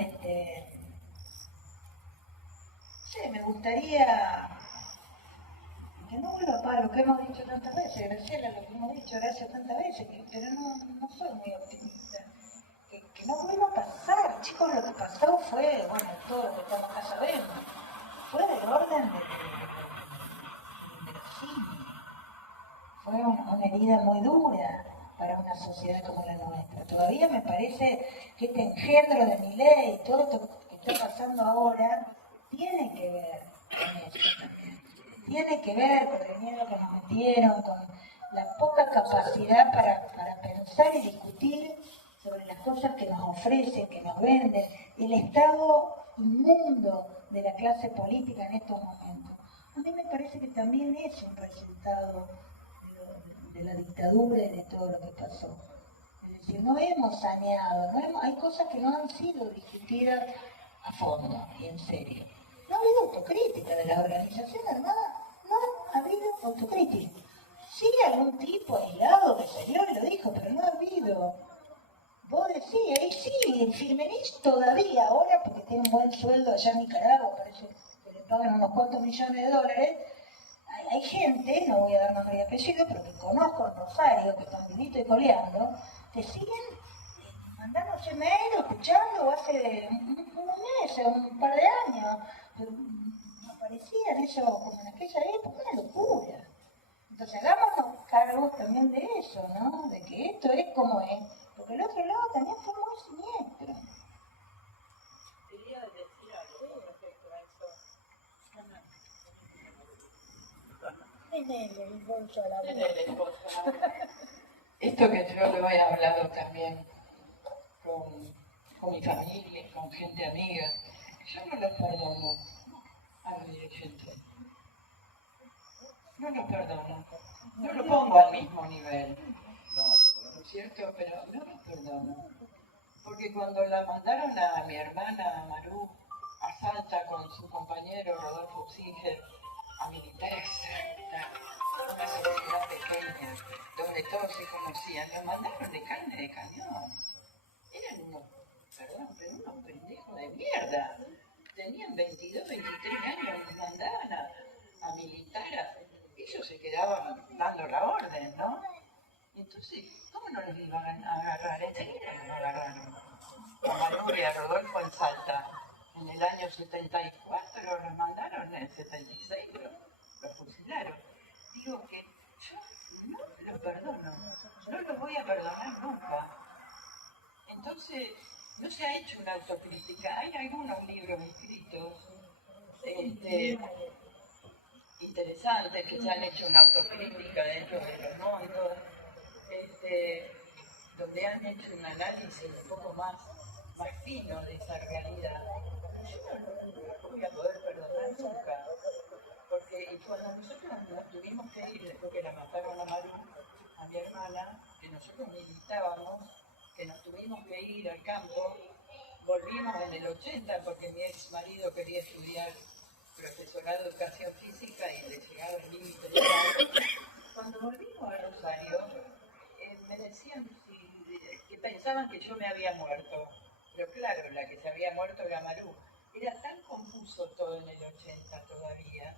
sí, me gustaría que no vuelva para lo que hemos dicho tantas veces, Graciela, lo que hemos dicho gracias tantas veces, pero no soy muy optimista. Que no vuelva a pasar, chicos, lo que pasó fue, bueno, todo lo que estamos acá sabemos, fue del orden del inverosímil, fue una herida muy dura para una sociedad como la nuestra. Todavía me parece que este engendro de Milei y todo esto que está pasando ahora tiene que ver con eso también. Tiene que ver con el miedo que nos metieron, con la poca capacidad para pensar y discutir sobre las cosas que nos ofrecen, que nos venden, el estado inmundo de la clase política en estos momentos. A mí me parece que también es un resultado de la dictadura y de todo lo que pasó. Es decir, no hemos saneado, hay cosas que no han sido discutidas a fondo y en serio. No ha habido autocrítica de las organizaciones armadas, no ha habido autocrítica. Sí, algún tipo aislado que salió y lo dijo, pero no ha habido. Vos decís, ahí sí, Firmenich todavía ahora, porque tiene un buen sueldo allá en Nicaragua, parece que le pagan unos cuantos millones de dólares. Hay gente, no voy a dar nombre y apellido, pero que conozco en Rosario, que están vivito y coleando, que siguen mandándose mail o escuchando hace unos meses, un par de años. Aparecían eso como en aquella época, una locura. Entonces hagámonos cargo también de eso, ¿no? De que esto es como es. Porque el otro lado también fue muy siniestro. Quería decir algo respecto a eso. Esto que yo lo he hablado también con mi familia, con gente amiga, yo no lo perdono a los dirigentes. No lo perdono. No lo pongo al mismo nivel. ¿No es cierto? Pero no lo perdono. Porque cuando la mandaron a mi hermana Maru a Salta con su compañero Rodolfo Siger a militarse, una sociedad pequeña, donde todos se conocían, los mandaron de carne de cañón. Eran unos, perdón, pero unos pendejos de mierda. Tenían 22, 23 años, los mandaban a militar. Ellos se quedaban dando la orden, ¿no? Entonces, ¿cómo no los iban a agarrar? Enseguida los agarraron. A Maru y a Rodolfo en Salta. En el año 74 los mandaron, en el 76 los fusilaron. Digo que yo no lo perdono, no lo voy a perdonar nunca. Entonces, no se ha hecho una autocrítica. Hay algunos libros escritos interesantes que se han hecho una autocrítica dentro de los montos, donde han hecho un análisis un poco más fino de esa realidad. Yo no voy a poder perdonar nunca, porque cuando nosotros nos tuvimos que ir, después que la mataron a Maru, a mi hermana, que nosotros militábamos, que nos tuvimos que ir al campo, volvimos en el 80 porque mi ex marido quería estudiar profesorado de educación física y le llegaba el límite de edad. Cuando volvimos a Rosario, me decían que pensaban que yo me había muerto. Pero claro, la que se había muerto era Maru. Era tan confuso todo en el 80 todavía,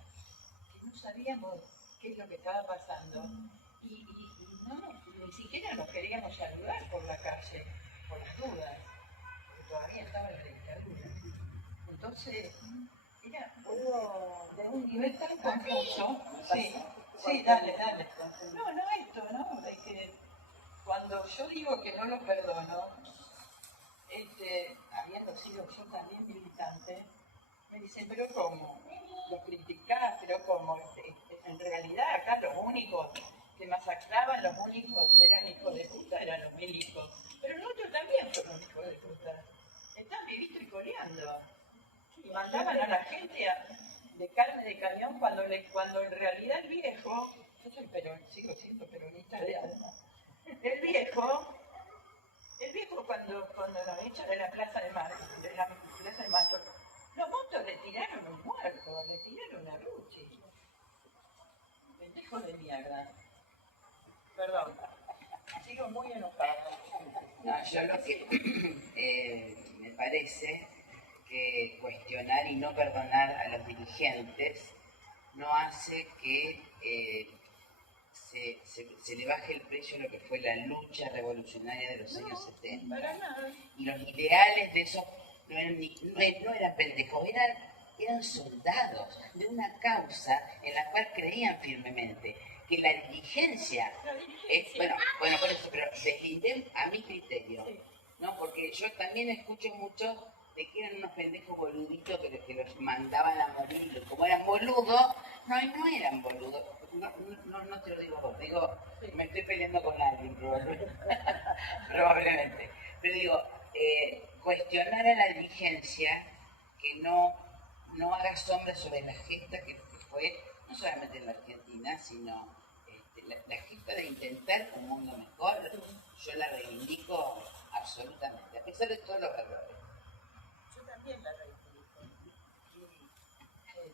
que no sabíamos qué es lo que estaba pasando. Y ni siquiera nos queríamos saludar por la calle, por las dudas, porque todavía estaba la dictadura. Entonces, era de un nivel tan confuso. Sí, dale. No, esto, ¿no? Es que cuando yo digo que no lo perdono, habiendo sido yo también militante, me dicen, pero ¿cómo? Lo criticás, pero ¿cómo? En realidad acá los únicos que masacraban, los únicos que eran hijos de puta eran los milicos. Pero nosotros también somos hijos de puta. Están vivitos y coleando. Y mandaban a la gente de carne de cañón cuando en realidad el viejo, yo soy sigo siendo peronista de alma, el viejo cuando nos echan de la Plaza de Mayo, los montos le tiraron un muerto, le tiraron a Rucci. pendejos de mierda. Perdón, sigo muy enojada. No, yo lo que me parece que cuestionar y no perdonar a los dirigentes no hace que se le baje el precio a lo que fue la lucha revolucionaria de los años 70. Para nada. Y los ideales de esos no eran pendejos, eran soldados de una causa en la cual creían firmemente. Que la dirigencia, bueno, por eso, pero deslindé a mi criterio, ¿no? Porque yo también escucho mucho de que eran unos pendejos boluditos que los mandaban a morir, como eran boludos, no eran boludos, no te lo digo vos, digo, me estoy peleando con alguien probablemente, pero digo, cuestionar a la dirigencia que no haga sombra sobre la gesta que fue, no solamente en la Argentina, sino la gesta de intentar un mundo mejor, yo la reivindico absolutamente, a pesar de todos los errores. Yo también la reivindico.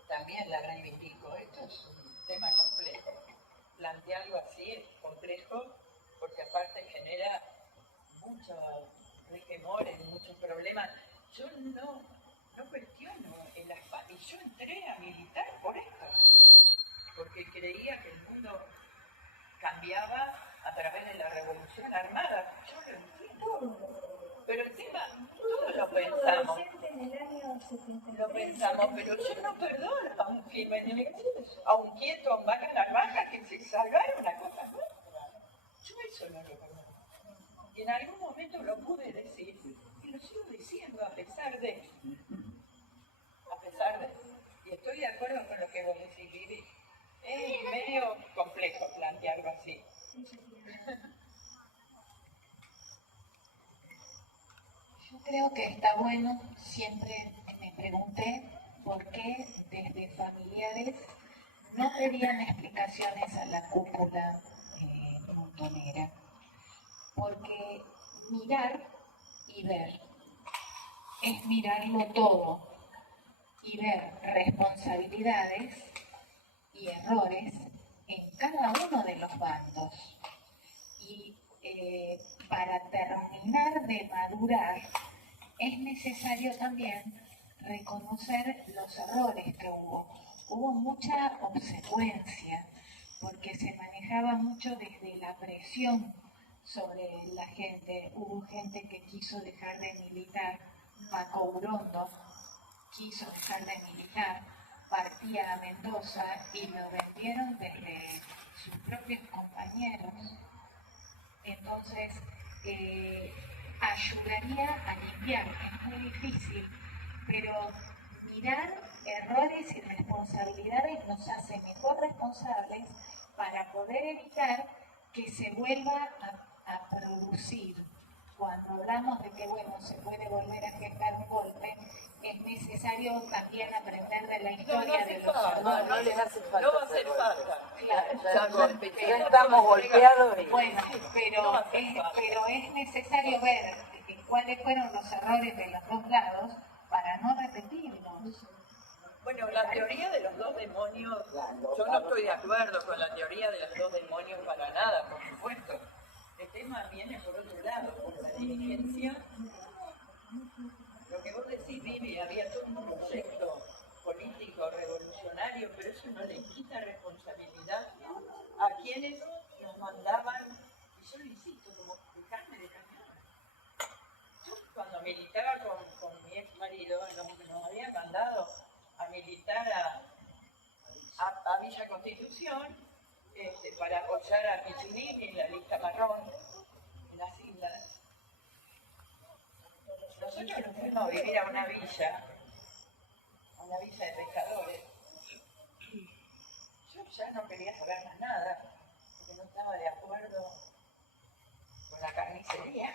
También la reivindico. Esto es un tema complejo. Plantearlo así es complejo porque aparte genera mucho requemores, muchos problemas. Yo no cuestiono el afán. Y yo entré a militar por esto. Porque creía que el mundo cambiaba a través de la revolución armada. Yo lo entiendo. Pero encima, todos lo pensamos. Lo pensamos, pero yo no perdono a un criminal, a un quieto, a un vaca naranja que se salvara una cosa nuestra. Yo eso no lo perdono. Y en algún momento lo pude decir, y lo sigo diciendo a pesar de. Y estoy de acuerdo con lo que vos decís, Vivi. Es medio complejo plantearlo así. Yo creo que está bueno, siempre me pregunté por qué desde familiares no pedían explicaciones a la cúpula montonera. Porque mirar y ver es mirarlo todo y ver responsabilidades y errores en cada uno de los bandos. Y para terminar de madurar es necesario también reconocer los errores que hubo. Hubo mucha obsecuencia porque se manejaba mucho desde la presión sobre la gente. Hubo gente que quiso dejar de militar, Paco Urondo quiso dejar de militar, partía a Mendoza y lo vendieron desde sus propios compañeros. Entonces, ayudaría a limpiar, es muy difícil, pero mirar errores y responsabilidades nos hace mejor responsables para poder evitar que se vuelva a producir. Cuando hablamos de que, bueno, se puede volver a gestar un golpe, es necesario también aprender de la historia de los errores. No les hace falta. No va a hacer falta. Claro, ya estamos golpeados. Bueno, pero es necesario ver cuáles fueron los errores de los dos lados para no repetirnos. Bueno, la teoría de los dos demonios, yo no estoy de acuerdo con la teoría de los dos demonios para nada, por supuesto. El tema viene por otro lado, por la dirigencia. Lo que vos decís, Vivi, había todo un proyecto político revolucionario, pero eso no le quita responsabilidad a quienes nos mandaban, y yo lo insisto, como de carne de cañón. Yo cuando militaba con mi ex marido, nos habían mandado a militar a Villa Constitución, para apoyar a Piccinini en la lista marrón, en las islas. Nosotros nos fuimos a vivir a una villa de pescadores. Yo ya no quería saber más nada, porque no estaba de acuerdo con la carnicería,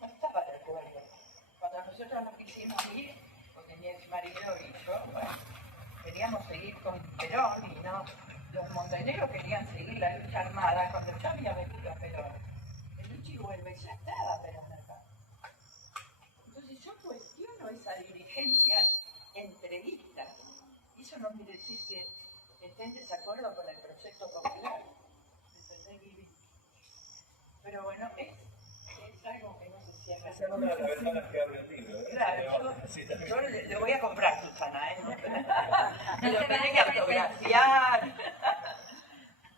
no estaba de acuerdo. Cuando nosotros nos quisimos ir, porque mi ex marido y yo, bueno, queríamos seguir con Perón y no. Los montoneros querían seguir la lucha armada cuando ya había venido a Perón. El Luchi vuelve, ya estaba Perón acá. Entonces yo cuestiono esa dirigencia entreguista. Eso no quiere decir que esté en desacuerdo con el proyecto popular. Pero bueno, es algo que no sé si Esa es una de las ventanas que abre el libro. Claro, yo le voy a comprar, Susana, ¿eh? Me lo tenés que autografiar.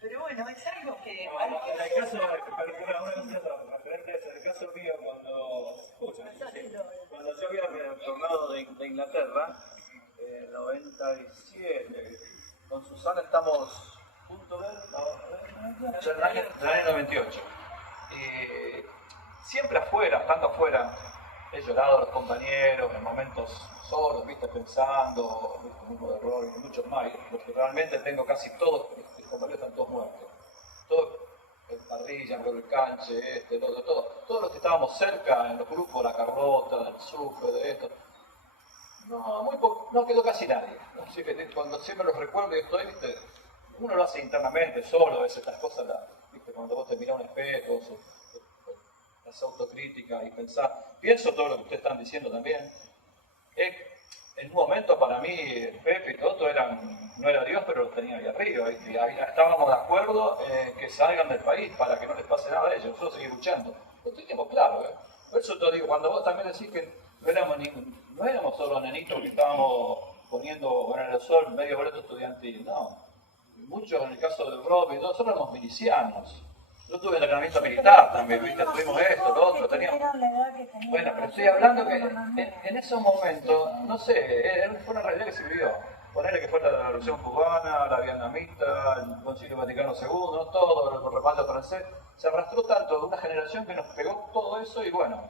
Pero bueno, es algo que... En el caso, una cosa referente a eso, en el caso mío, cuando yo había retornado de Inglaterra, en 97, con Susana estamos juntos Del año 98. Siempre afuera, estando afuera, he llorado a los compañeros en momentos solos, viste, pensando, viste, Mundo de Error y muchos más, porque realmente tengo casi todos, mis compañeros están todos muertos. Todos, el Parrilla, el Canche, todos los que estábamos cerca en los grupos, la Carlota, el Sucre, de esto. No, muy poco, no quedó casi nadie. Así que cuando siempre los recuerdo y estoy, viste, uno lo hace internamente, solo, a veces estas cosas, viste, cuando vos te mirás un espejo, haces autocrítica y pensás, pienso todo lo que ustedes están diciendo también. En un momento para mí, Pepe y Toto no era Dios, pero los tenía ahí arriba, ¿viste? Y estábamos de acuerdo que salgan del país para que no les pase nada a ellos, nosotros seguimos luchando. Lo teníamos claro, ¿eh? Por eso te digo, cuando vos también decís que no éramos solo nenitos que estábamos poniendo en el sol medio boleto estudiantil, no. Muchos, en el caso del Rob y nosotros éramos milicianos. Yo tuve entrenamiento militar también, ¿viste? Tuvimos esto, lo otro, teníamos... Bueno, pero estoy hablando que en esos momentos, no sé, fue una realidad que se vivió. Ponerle que fue la Revolución Cubana, la vietnamita, el Concilio Vaticano II, ¿no? Todo, el respaldo francés. Se arrastró tanto de una generación que nos pegó todo eso y bueno,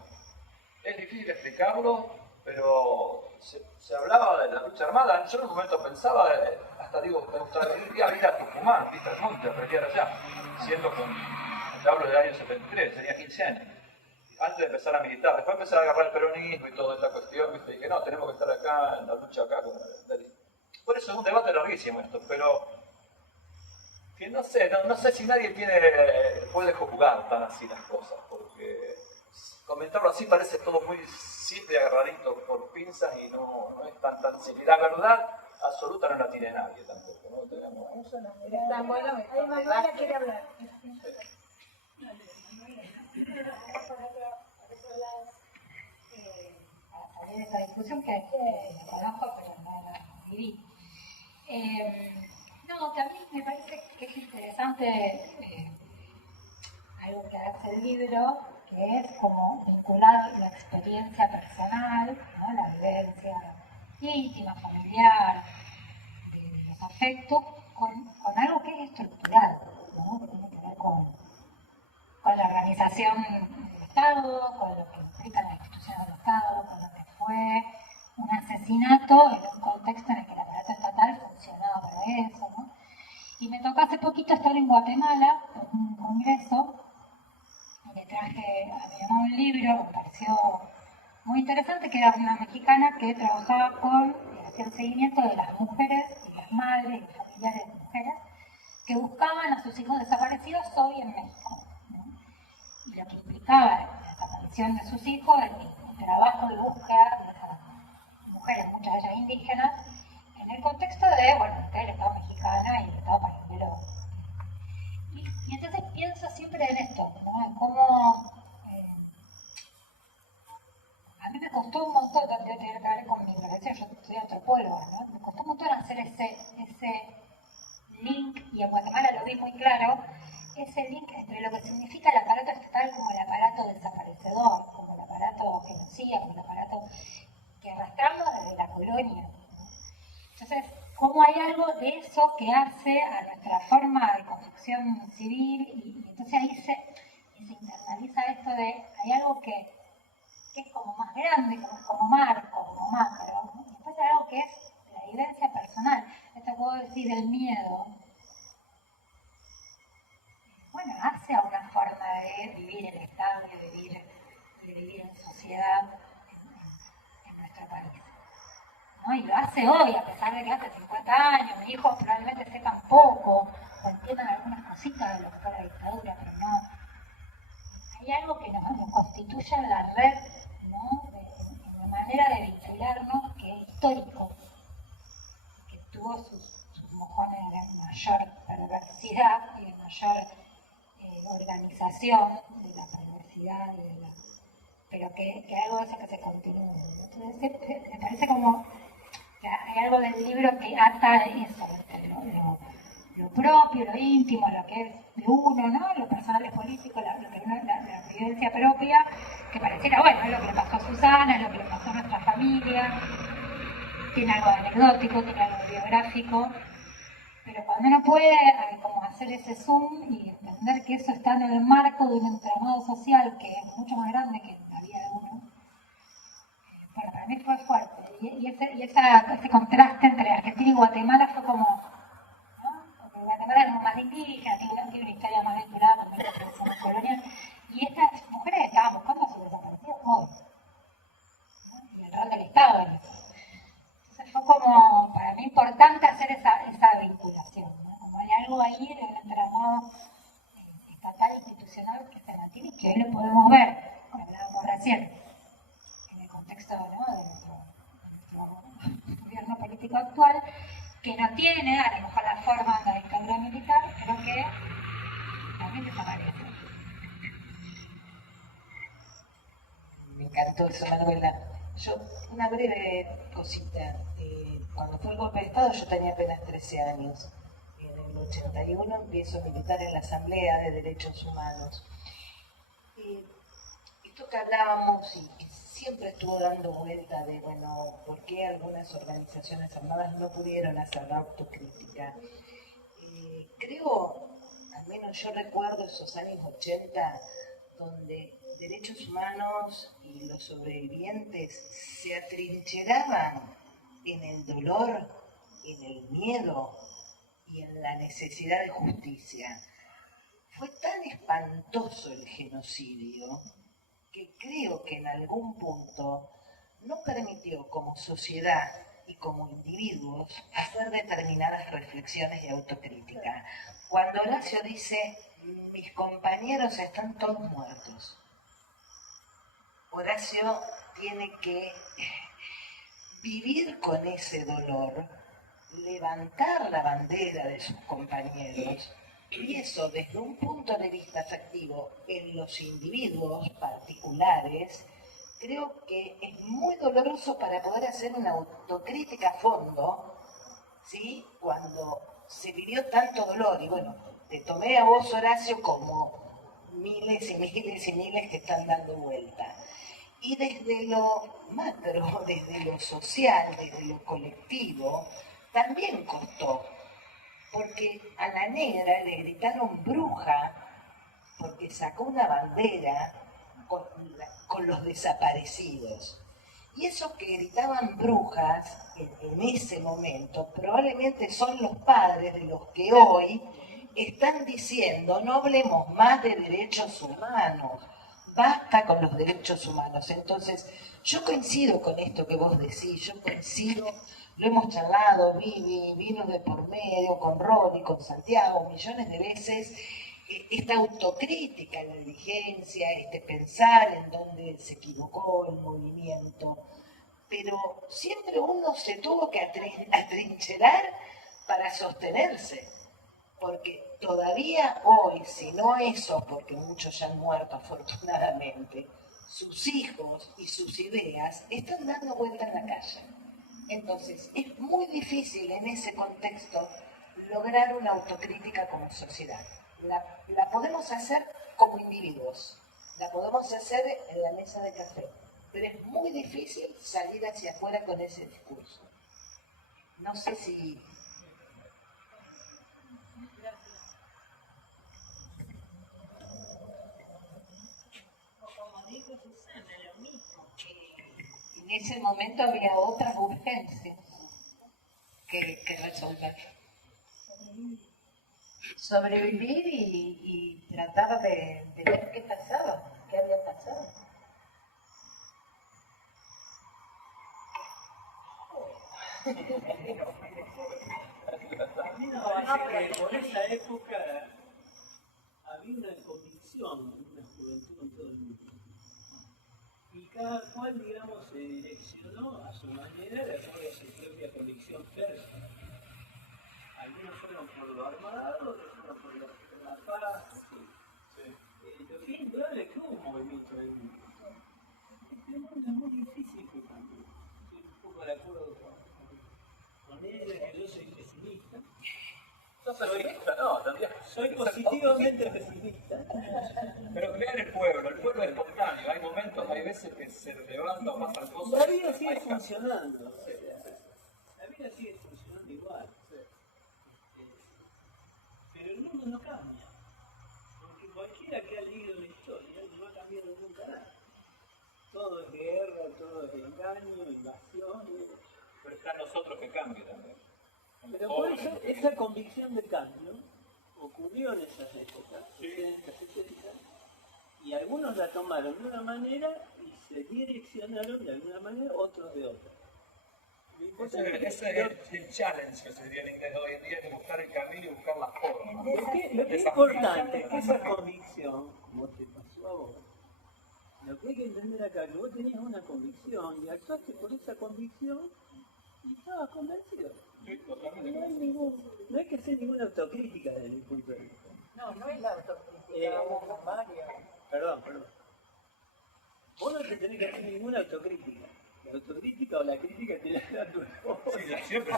es difícil explicarlo, pero se hablaba de la lucha armada. Yo en un momento pensaba, hasta digo, me gustaría ir a Tucumán, viste, al monte, a pelear allá, siendo te hablo del año 73, tenía 15 años, antes de empezar a militar. Después empecé a agarrar el peronismo y toda esta cuestión, viste, y dije, no, tenemos que estar acá, en la lucha acá con el... Por eso es un debate larguísimo esto, pero que no sé si nadie puede juzgar tan así las cosas, porque comentarlo así parece todo muy simple, agarradito por pinzas y no es tan simple. La verdad absoluta no la tiene nadie tampoco, ¿no? Tenemos... Está bueno. Ahí Manuela quiere hablar. Para salir de esta discusión que la conozco pero no la viví. No, también me parece que es interesante algo que hace el libro, que es como vincular la experiencia personal, ¿no? La vivencia íntima, familiar, de los afectos, con algo que es estructural, ¿no? Que tiene que ver con la organización del Estado, con lo que implican las instituciones del Estado, con lo que fue un asesinato en un contexto en el que el aparato estatal funcionaba para eso, ¿no? Y me tocó hace poquito estar en Guatemala en un congreso y le traje a mi mamá un libro, me pareció muy interesante, que era una mexicana que trabajaba hacía el seguimiento de las mujeres y las madres y familiares de mujeres que buscaban a sus hijos desaparecidos hoy en México, ¿no? Y lo que implicaba la desaparición de sus hijos, el trabajo de búsqueda de esas mujeres, muchas de ellas indígenas, en el contexto de, bueno, el Estado mexicano y el Estado paraguayo. Y entonces pienso siempre en esto, ¿no? En cómo a mí me costó un montón, yo tenía que ver con mi profesión, yo soy antropóloga, ¿no? Me costó un montón hacer ese link, y en Guatemala lo vi muy claro, ese link entre lo que significa el aparato estatal como el aparato desaparecedor, como el aparato genocida, como el aparato que arrastramos desde la colonia, ¿no? Entonces, cómo hay algo de eso que hace a nuestra forma de construcción civil, y entonces ahí se internaliza esto de, hay algo que es como más grande, como marco, como macro, ¿no? Y después hay algo que es la vivencia personal. Esto puedo decir del miedo. Bueno, hace a una forma de vivir en Estado, de vivir en sociedad en nuestro país, ¿no? Y lo hace hoy, a pesar de que hace 50 años, mis hijos probablemente sepan poco, o entiendan algunas cositas de lo que fue la dictadura, pero no. Hay algo que nos constituye en la red, ¿no? En la manera de vincularnos, que es histórico, que tuvo sus mojones de mayor perversidad y de mayor organización de sexualidad, pero que algo hace que se continúe. Entonces me parece como que hay algo del libro que ata eso, lo propio, lo íntimo, lo que es de uno, ¿no? Lo personal es político, la vivencia propia, que pareciera, bueno, es lo que le pasó a Susana, es lo que le pasó a nuestra familia, tiene algo de anecdótico, tiene algo de biográfico, pero cuando uno puede como hacer ese zoom y entender que eso está en el marco de un entramado social que es mucho más grande que la vida de uno, bueno, para mí fue fuerte. Y ese contraste entre Argentina y Guatemala fue como, ¿no? Porque Guatemala es más indígena, tiene una historia más vinculada con la tradición colonial, y estas mujeres estaban buscando a sus desaparecidos todos, ¿no? Y el rol del Estado en eso. Entonces fue como, para mí, importante hacer esa vinculación, ¿no? Como hay algo ahí en el entramado estatal institucional que se mantiene y que hoy lo podemos ver, como hablábamos recién, en el contexto, ¿no?, de nuestro gobierno político actual, que no tiene a lo mejor la forma de la dictadura militar, pero que también desaparece. Me encantó eso, Manuela. Yo, una breve cosita. Cuando fue el golpe de Estado yo tenía apenas 13 años. En el 81 empiezo a militar en la Asamblea de Derechos Humanos. Esto que hablábamos y que siempre estuvo dando vuelta de, bueno, ¿por qué algunas organizaciones armadas no pudieron hacer la autocrítica? Creo, al menos yo recuerdo esos años 80, donde derechos humanos y los sobrevivientes se atrincheraban en el dolor, en el miedo y en la necesidad de justicia. Fue tan espantoso el genocidio que creo que en algún punto no permitió como sociedad y como individuos hacer determinadas reflexiones de autocrítica. Cuando Horacio dice, mis compañeros están todos muertos, Horacio tiene que vivir con ese dolor, levantar la bandera de sus compañeros, y eso desde un punto de vista afectivo en los individuos particulares, creo que es muy doloroso para poder hacer una autocrítica a fondo, ¿sí?, cuando se vivió tanto dolor. Y bueno, te tomé a vos, Horacio, como miles y miles y miles que están dando vuelta. Y desde lo macro, desde lo social, desde lo colectivo, también costó. Porque a la negra le gritaron bruja porque sacó una bandera con los desaparecidos. Y esos que gritaban brujas en ese momento probablemente son los padres de los que hoy están diciendo no hablemos más de derechos humanos, basta con los derechos humanos. Entonces, yo coincido con esto que vos decís, yo coincido, lo hemos charlado, Vivi, vino de por medio, con Ronnie, con Santiago, millones de veces, esta autocrítica en la dirigencia, este pensar en dónde se equivocó el movimiento, pero siempre uno se tuvo que atrincherar para sostenerse, porque todavía hoy, si no eso, porque muchos ya han muerto afortunadamente, sus hijos y sus ideas están dando vuelta en la calle. Entonces, es muy difícil en ese contexto lograr una autocrítica como sociedad. La podemos hacer como individuos, la podemos hacer en la mesa de café, pero es muy difícil salir hacia afuera con ese discurso. No sé si... Como dijo Susana, lo mismo, que en ese momento había otras urgencias que resolver. Sobrevivir y tratar de ver qué pasaba, qué había pasado. A mí me parece que por esa época había una convicción, una juventud en todo el mundo. Y cada cual, digamos, se direccionó a su manera de acuerdo a su propia convicción personal. Algunos fueron por lo armado, otros fueron por la paz. En fin, indudable que hubo un movimiento es muy difícil que cambie. Estoy un poco de acuerdo con ella, que yo soy pesimista. No pesimista, no, tendría que Soy ser positivamente optimista. pesimista. Pero crear el pueblo es espontáneo. Hay momentos, hay veces que se levanta o pasan cosas. La vida sigue hay cambios. funcionando. O sea, la vida sigue funcionando igual. Pero el mundo no cambia. Porque cualquiera que ha leído la historia no ha cambiado nunca nada. Todo es guerra, todo es engaño, invasiones. Pero está en nosotros que cambie también. Pero por eso, esa convicción de cambio ocurrió en esas épocas, 60, 70, y algunos la tomaron de una manera y se direccionaron de alguna manera, otros de otra. Ese es el challenge que se diría en inglés hoy en día, de buscar el camino y buscar la forma. Lo que es importante es que esa convicción, como te pasó a vos, lo que hay que entender acá es que vos tenías una convicción y actuaste por esa convicción y estabas convencido. Sí, totalmente. No hay que hacer ninguna autocrítica desde mi punto de vista. No es la autocrítica, Mario. Perdón. Vos no te tenés que hacer ninguna autocrítica. La autocrítica o la crítica te la da tu esposa. Sí, siempre.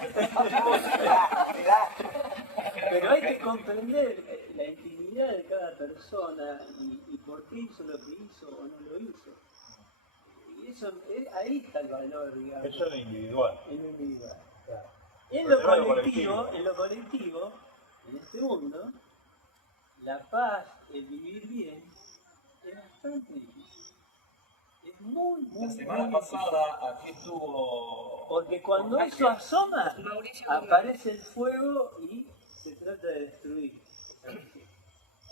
Pero hay que comprender la intimidad de cada persona y por qué hizo lo que hizo o no lo hizo. Y eso, ahí está el valor, digamos. Eso es lo individual. En lo individual. Claro. En Pero lo no colectivo, en este mundo, la paz, el vivir bien, es bastante difícil. Es muy La semana muy pasada aquí estuvo. porque cuando eso asoma, aparece el fuego y se trata de destruir.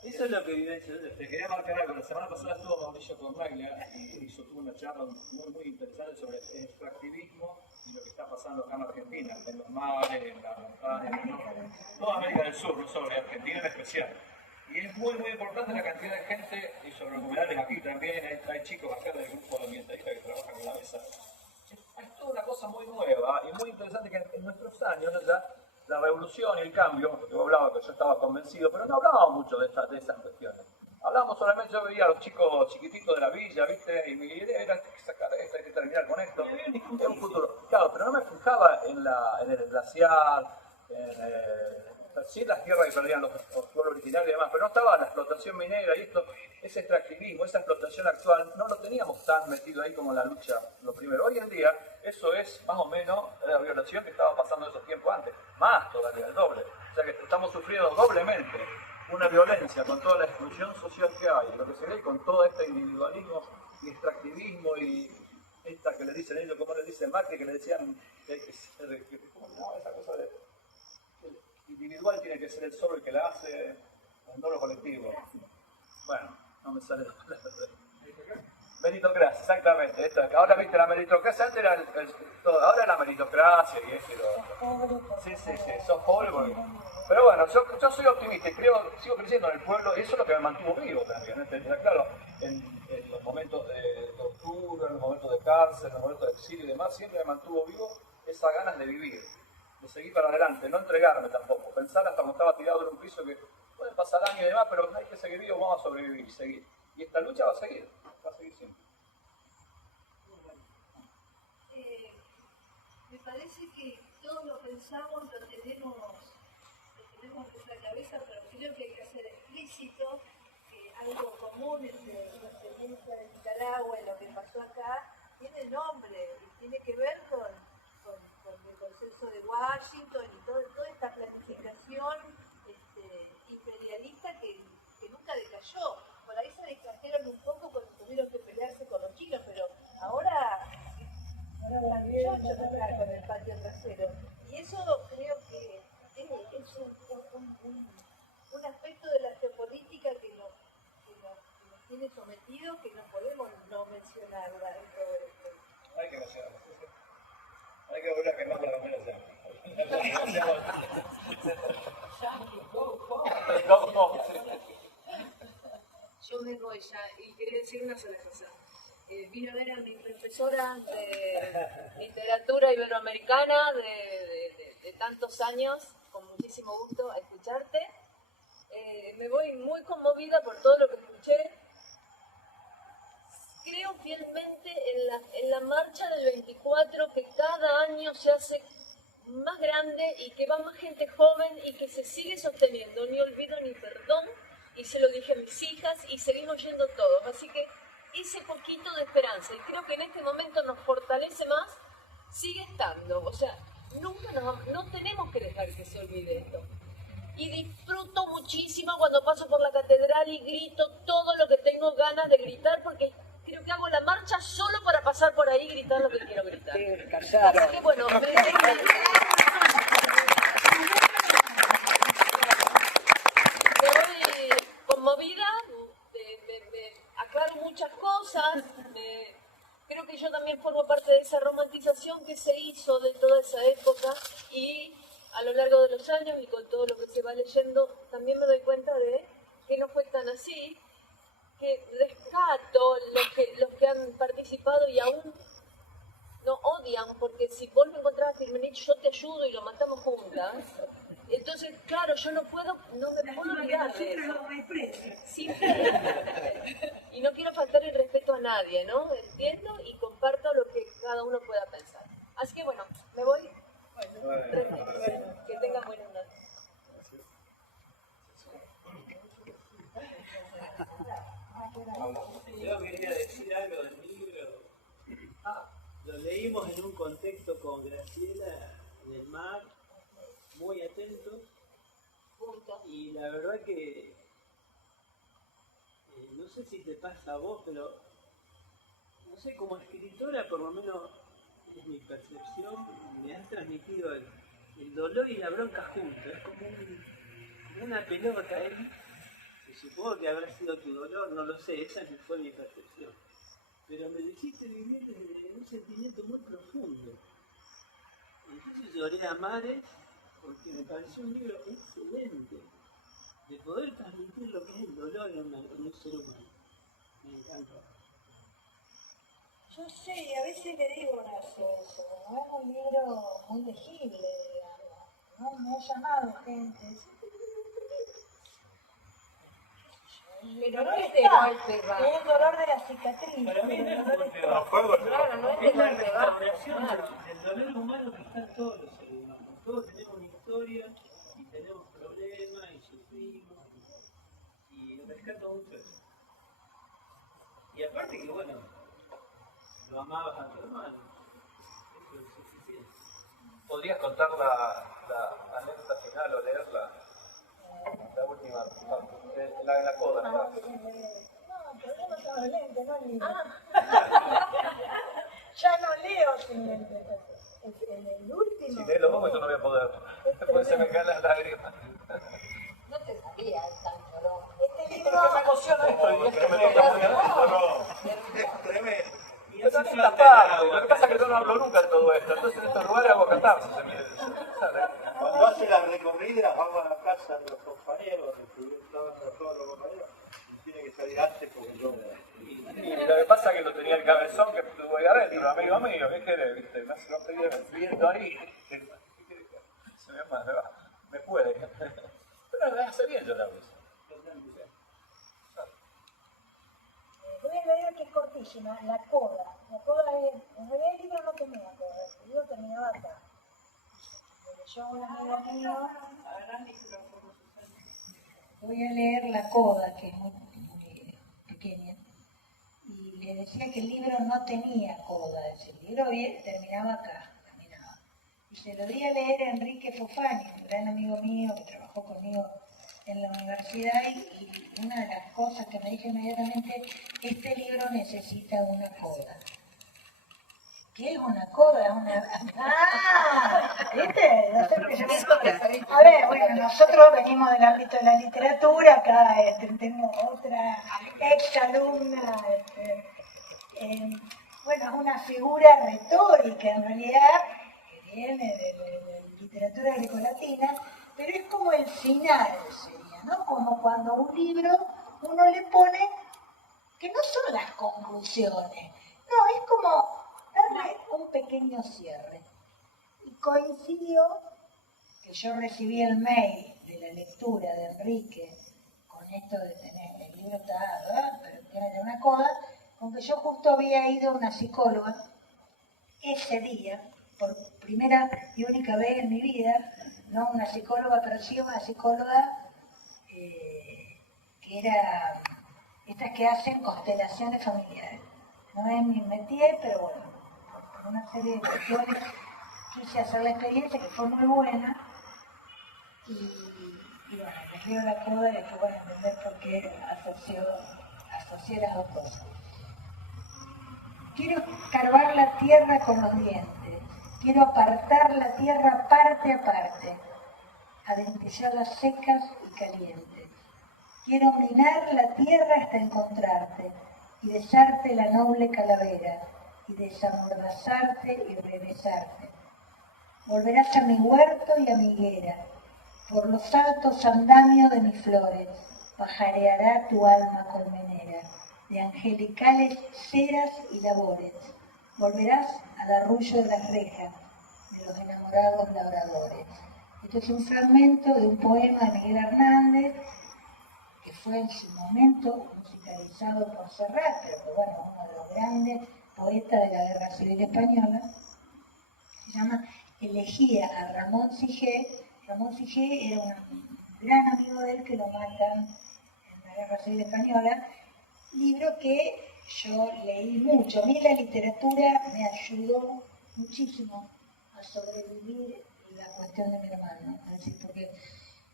Eso es lo que vivencia yo. Te quería marcar algo. La semana pasada estuvo Mauricio Cornaglia y tuvo una charla muy interesante sobre el extractivismo y lo que está pasando acá en Argentina, en los mares, en las montañas, en toda América del Sur, no solo en Argentina en especial. Y es muy importante la cantidad de gente, y sobre los humedales aquí también, hay chicos acá del grupo de ambientalistas que trabajan en la mesa. Es toda una cosa muy nueva y muy interesante que en nuestros años ya la revolución y el cambio, porque vos hablabas que yo estaba convencido, pero no hablábamos mucho de esas cuestiones. Hablábamos solamente, yo veía a los chicos chiquititos de la villa, ¿viste? Y mi idea era sacar esto, hay que terminar con esto. Es un futuro. Claro, pero no me fijaba en el glaciar, sí las tierras que perdían los pueblos originarios y demás, pero no estaba la explotación minera y esto, ese extractivismo, esa explotación actual, no lo teníamos tan metido ahí como la lucha, lo primero. Hoy en día, eso es más o menos la violación que estaba pasando en esos tiempos antes, más todavía, el doble. O sea que estamos sufriendo doblemente una violencia con toda la exclusión social que hay, lo que se ve con todo este individualismo y extractivismo y esta que le dicen ellos, como le dicen Macri, que le decían, ¿cómo se llama esa cosa de individual tiene que ser el solo el que la hace, no lo colectivo? Bueno, no me sale la palabra. Meritocracia, exactamente. Ahora viste la meritocracia, antes era ahora es la meritocracia y esto y lo otro. Sí, sos pobre porque... Pero bueno, yo soy optimista y sigo creciendo en el pueblo y eso es lo que me mantuvo vivo también. Claro, en los momentos de tortura, en los momentos de cárcel, en los momentos de exilio y demás, siempre me mantuvo vivo esas ganas de vivir, de seguir para adelante, no entregarme tampoco, pensar hasta cuando estaba tirado en un piso que puede pasar años y demás, pero hay que seguir vivo, vamos a sobrevivir, seguir. Y esta lucha va a seguir siempre. Me parece que todos lo pensamos, lo tenemos en nuestra cabeza, pero creo que hay que hacer explícito algo común entre la experiencia de Nicaragua y lo que pasó acá, tiene nombre y tiene que ver con el consenso de Washington y toda esta planificación imperialista que nunca decayó. Por ahí se distrajeron un poco cuando tuvieron que pelearse con los chinos, pero ahora están chochos atrás con el patio trasero. Y eso creo que es un aspecto de la geopolítica que nos tiene sometidos, que no podemos no mencionarla en todo esto. Hay que mencionarla. Hay que volver a quemar la bandera Yo me voy ya y quería decir una sola cosa. Vine a ver a mi profesora de literatura iberoamericana de tantos años, con muchísimo gusto a escucharte. Me voy muy conmovida por todo lo que escuché. Creo fielmente en la marcha del 24, que cada año se hace más grande y que va más gente joven y que se sigue sosteniendo. Ni olvido ni perdón, y se lo dije a mis hijas, y seguimos yendo todos. Así que ese poquito de esperanza, y creo que en este momento nos fortalece más, sigue estando. O sea, nunca no tenemos que dejar que se olvide esto. Y disfruto muchísimo cuando paso por la catedral y grito todo lo que tengo ganas de gritar, porque creo que hago la marcha solo para pasar por ahí y gritar lo que quiero gritar. Así que bueno, me voy conmovida, me aclaro muchas cosas, creo que yo también formo parte de esa romantización que se hizo de toda esa época, y a lo largo de los años y con todo lo que se va leyendo, también me doy cuenta de que no fue tan así, que rescato los que han participado y aún no odian, porque si vos me encontrás a Firmenich, yo te ayudo y lo matamos juntas. Entonces, claro, yo no me puedo olvidar de eso. Sí, y no quiero faltar el respeto a nadie, ¿no? Entiendo y comparto lo que cada uno pueda pensar. Así que bueno, me voy. Que tengan buenas noches. Yo quería decir algo del libro. Lo leímos en un contexto con Graciela en el mar, muy atentos, y la verdad que no sé si te pasa a vos, pero no sé, como escritora, por lo menos es mi percepción, me has transmitido el dolor y la bronca juntos. Es como una pelota ahí, que supongo que habrá sido tu dolor, no lo sé, esa fue mi percepción. Pero me lo hiciste vivir desde un sentimiento muy profundo. Entonces lloré a mares, porque me pareció un libro excelente, de poder transmitir lo que es el dolor en un ser humano. Me encanta. Yo sé, a veces le digo a Horacio eso, no es un libro muy legible, digamos, ¿no? Me ha llamado gente. Pero no es de golpe, va. Es el dolor de la cicatriz. Para mí no es un golpe Claro, no es de es la golpe, va. restauración del dolor humano que está en todos los seres humanos. Todos tenemos una historia y tenemos problemas y sufrimos y rescato mucho eso. Y aparte que bueno, lo amabas a tu hermano. Eso es suficiente. ¿Podrías contar la anécdota final o leerla? La última parte, la coda. No, pero yo no tengo lente, no leo. Ya no leo sin lente. El último. Si lees los ojos yo no voy a poder. Después se me caen las lágrimas. No te sabía tan llorón. Este libro. Me emociona esto y es que me toca muy adentro. Es tremendo. Yo también tapado. Lo que pasa es que yo no hablo nunca de todo esto. Entonces en estos lugares hago catarsis. Cuando hace las recorridas, vamos a la casa de los compañeros, estaban todos los compañeros, y tiene que salir antes porque yo... Y lo que pasa es que lo tenía el cabezón que estuvo ahí adentro, amigo mío, ¿qué querés? ¿Viste? Me hace lo viendo ahí. Se me puede. Pero me hace bien llorar eso. Voy a leer que es cortísima, La Coda. La Coda es, en realidad el libro no tenía coda, el libro terminaba acá. Pero yo, un amigo mío, voy a leer La Coda, que es muy pequeña, y le decía que el libro no tenía coda, el libro terminaba acá, caminaba. Y se lo di a leer a Enrique Fofani, un gran amigo mío que trabajó conmigo en la universidad, y una de las cosas que me dijo inmediatamente, este libro necesita una coda. ¿Qué es una coda? ¿Viste? A ver, bueno, nosotros venimos del ámbito de la literatura, acá tengo otra exalumna, bueno, es una figura retórica en realidad, que viene de literatura grecolatina, pero es como el final, sería, ¿no? Como cuando a un libro uno le pone, que no son las conclusiones, no, es como darle un pequeño cierre. Y coincidió que yo recibí el mail de la lectura de Enrique con esto de tener, el libro está, ¿verdad? Pero tiene una coda, Aunque yo justo había ido a una psicóloga ese día, por primera y única vez en mi vida, no una psicóloga, pero sí una psicóloga que era estas que hacen constelaciones familiares. No es mi métier, pero bueno, por una serie de cuestiones quise hacer la experiencia que fue muy buena y bueno, les río la coda y después van a entender por qué asocié las dos cosas. Quiero escarbar la tierra con los dientes, quiero apartar la tierra parte a parte, adentillarlas secas y calientes. Quiero minar la tierra hasta encontrarte y besarte la noble calavera y desamordazarte y regresarte. Volverás a mi huerto y a mi higuera, por los altos andamios de mis flores, pajareará tu alma colmenera, de angelicales ceras y labores. Volverás al arrullo de las rejas, de los enamorados labradores. Esto es un fragmento de un poema de Miguel Hernández, que fue en su momento musicalizado por Serrat, pero que bueno, uno de los grandes poetas de la Guerra Civil Española. Se llama Elegía a Ramón Sigé. Ramón Sigé era un gran amigo de él que lo matan en la Guerra Civil Española. Libro que yo leí mucho. A mí la literatura me ayudó muchísimo a sobrevivir la cuestión de mi hermano. Es decir, porque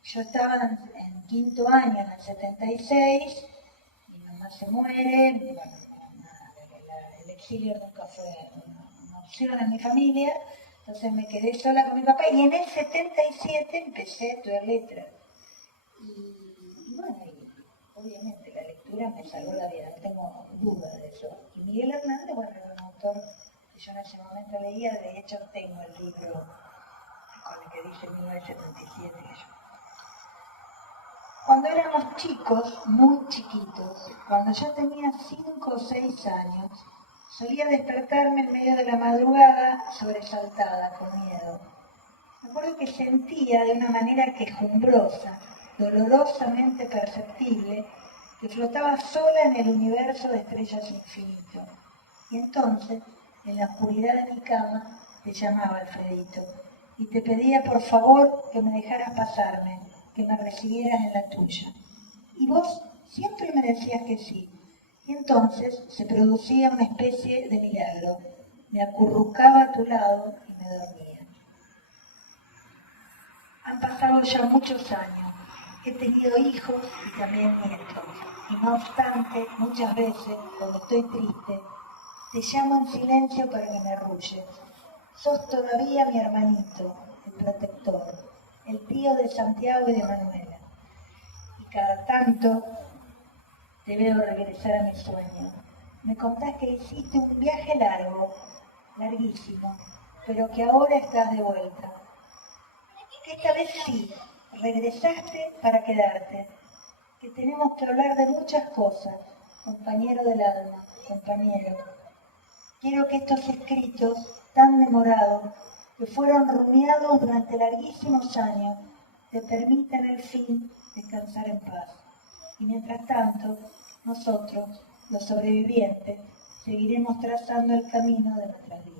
yo estaba en 5º año, en el 76, mi mamá se muere, bueno, el exilio nunca fue una opción en mi familia, entonces me quedé sola con mi papá y en el 77 empecé a estudiar letras. Y bueno, obviamente la lectura me salvó la vida, no tengo duda de eso. Y Miguel Hernández, bueno, era un autor que yo en ese momento leía, de hecho tengo el libro con el que dice 1977 que yo. Cuando éramos chicos, muy chiquitos, cuando yo tenía 5 o 6 años, solía despertarme en medio de la madrugada sobresaltada, con miedo. Me acuerdo que sentía de una manera quejumbrosa, dolorosamente perceptible, que flotaba sola en el universo de estrellas infinito. Y entonces, en la oscuridad de mi cama, te llamaba Alfredito, y te pedía por favor que me dejaras pasarme, que me recibieras en la tuya. Y vos siempre me decías que sí. Y entonces se producía una especie de milagro. Me acurrucaba a tu lado y me dormía. Han pasado ya muchos años. He tenido hijos y también nietos. Y no obstante, muchas veces, cuando estoy triste, te llamo en silencio para que me arrulles. Sos todavía mi hermanito, el protector, el tío de Santiago y de Manuela. Y cada tanto te veo regresar a mi sueño. Me contás que hiciste un viaje largo, larguísimo, pero que ahora estás de vuelta. Que esta vez sí, regresaste para quedarte. Que tenemos que hablar de muchas cosas, compañero del alma, compañero. Quiero que estos escritos, tan demorados, que fueron rumiados durante larguísimos años, te permitan al fin descansar en paz. Y mientras tanto, nosotros, los sobrevivientes, seguiremos trazando el camino de nuestras vidas.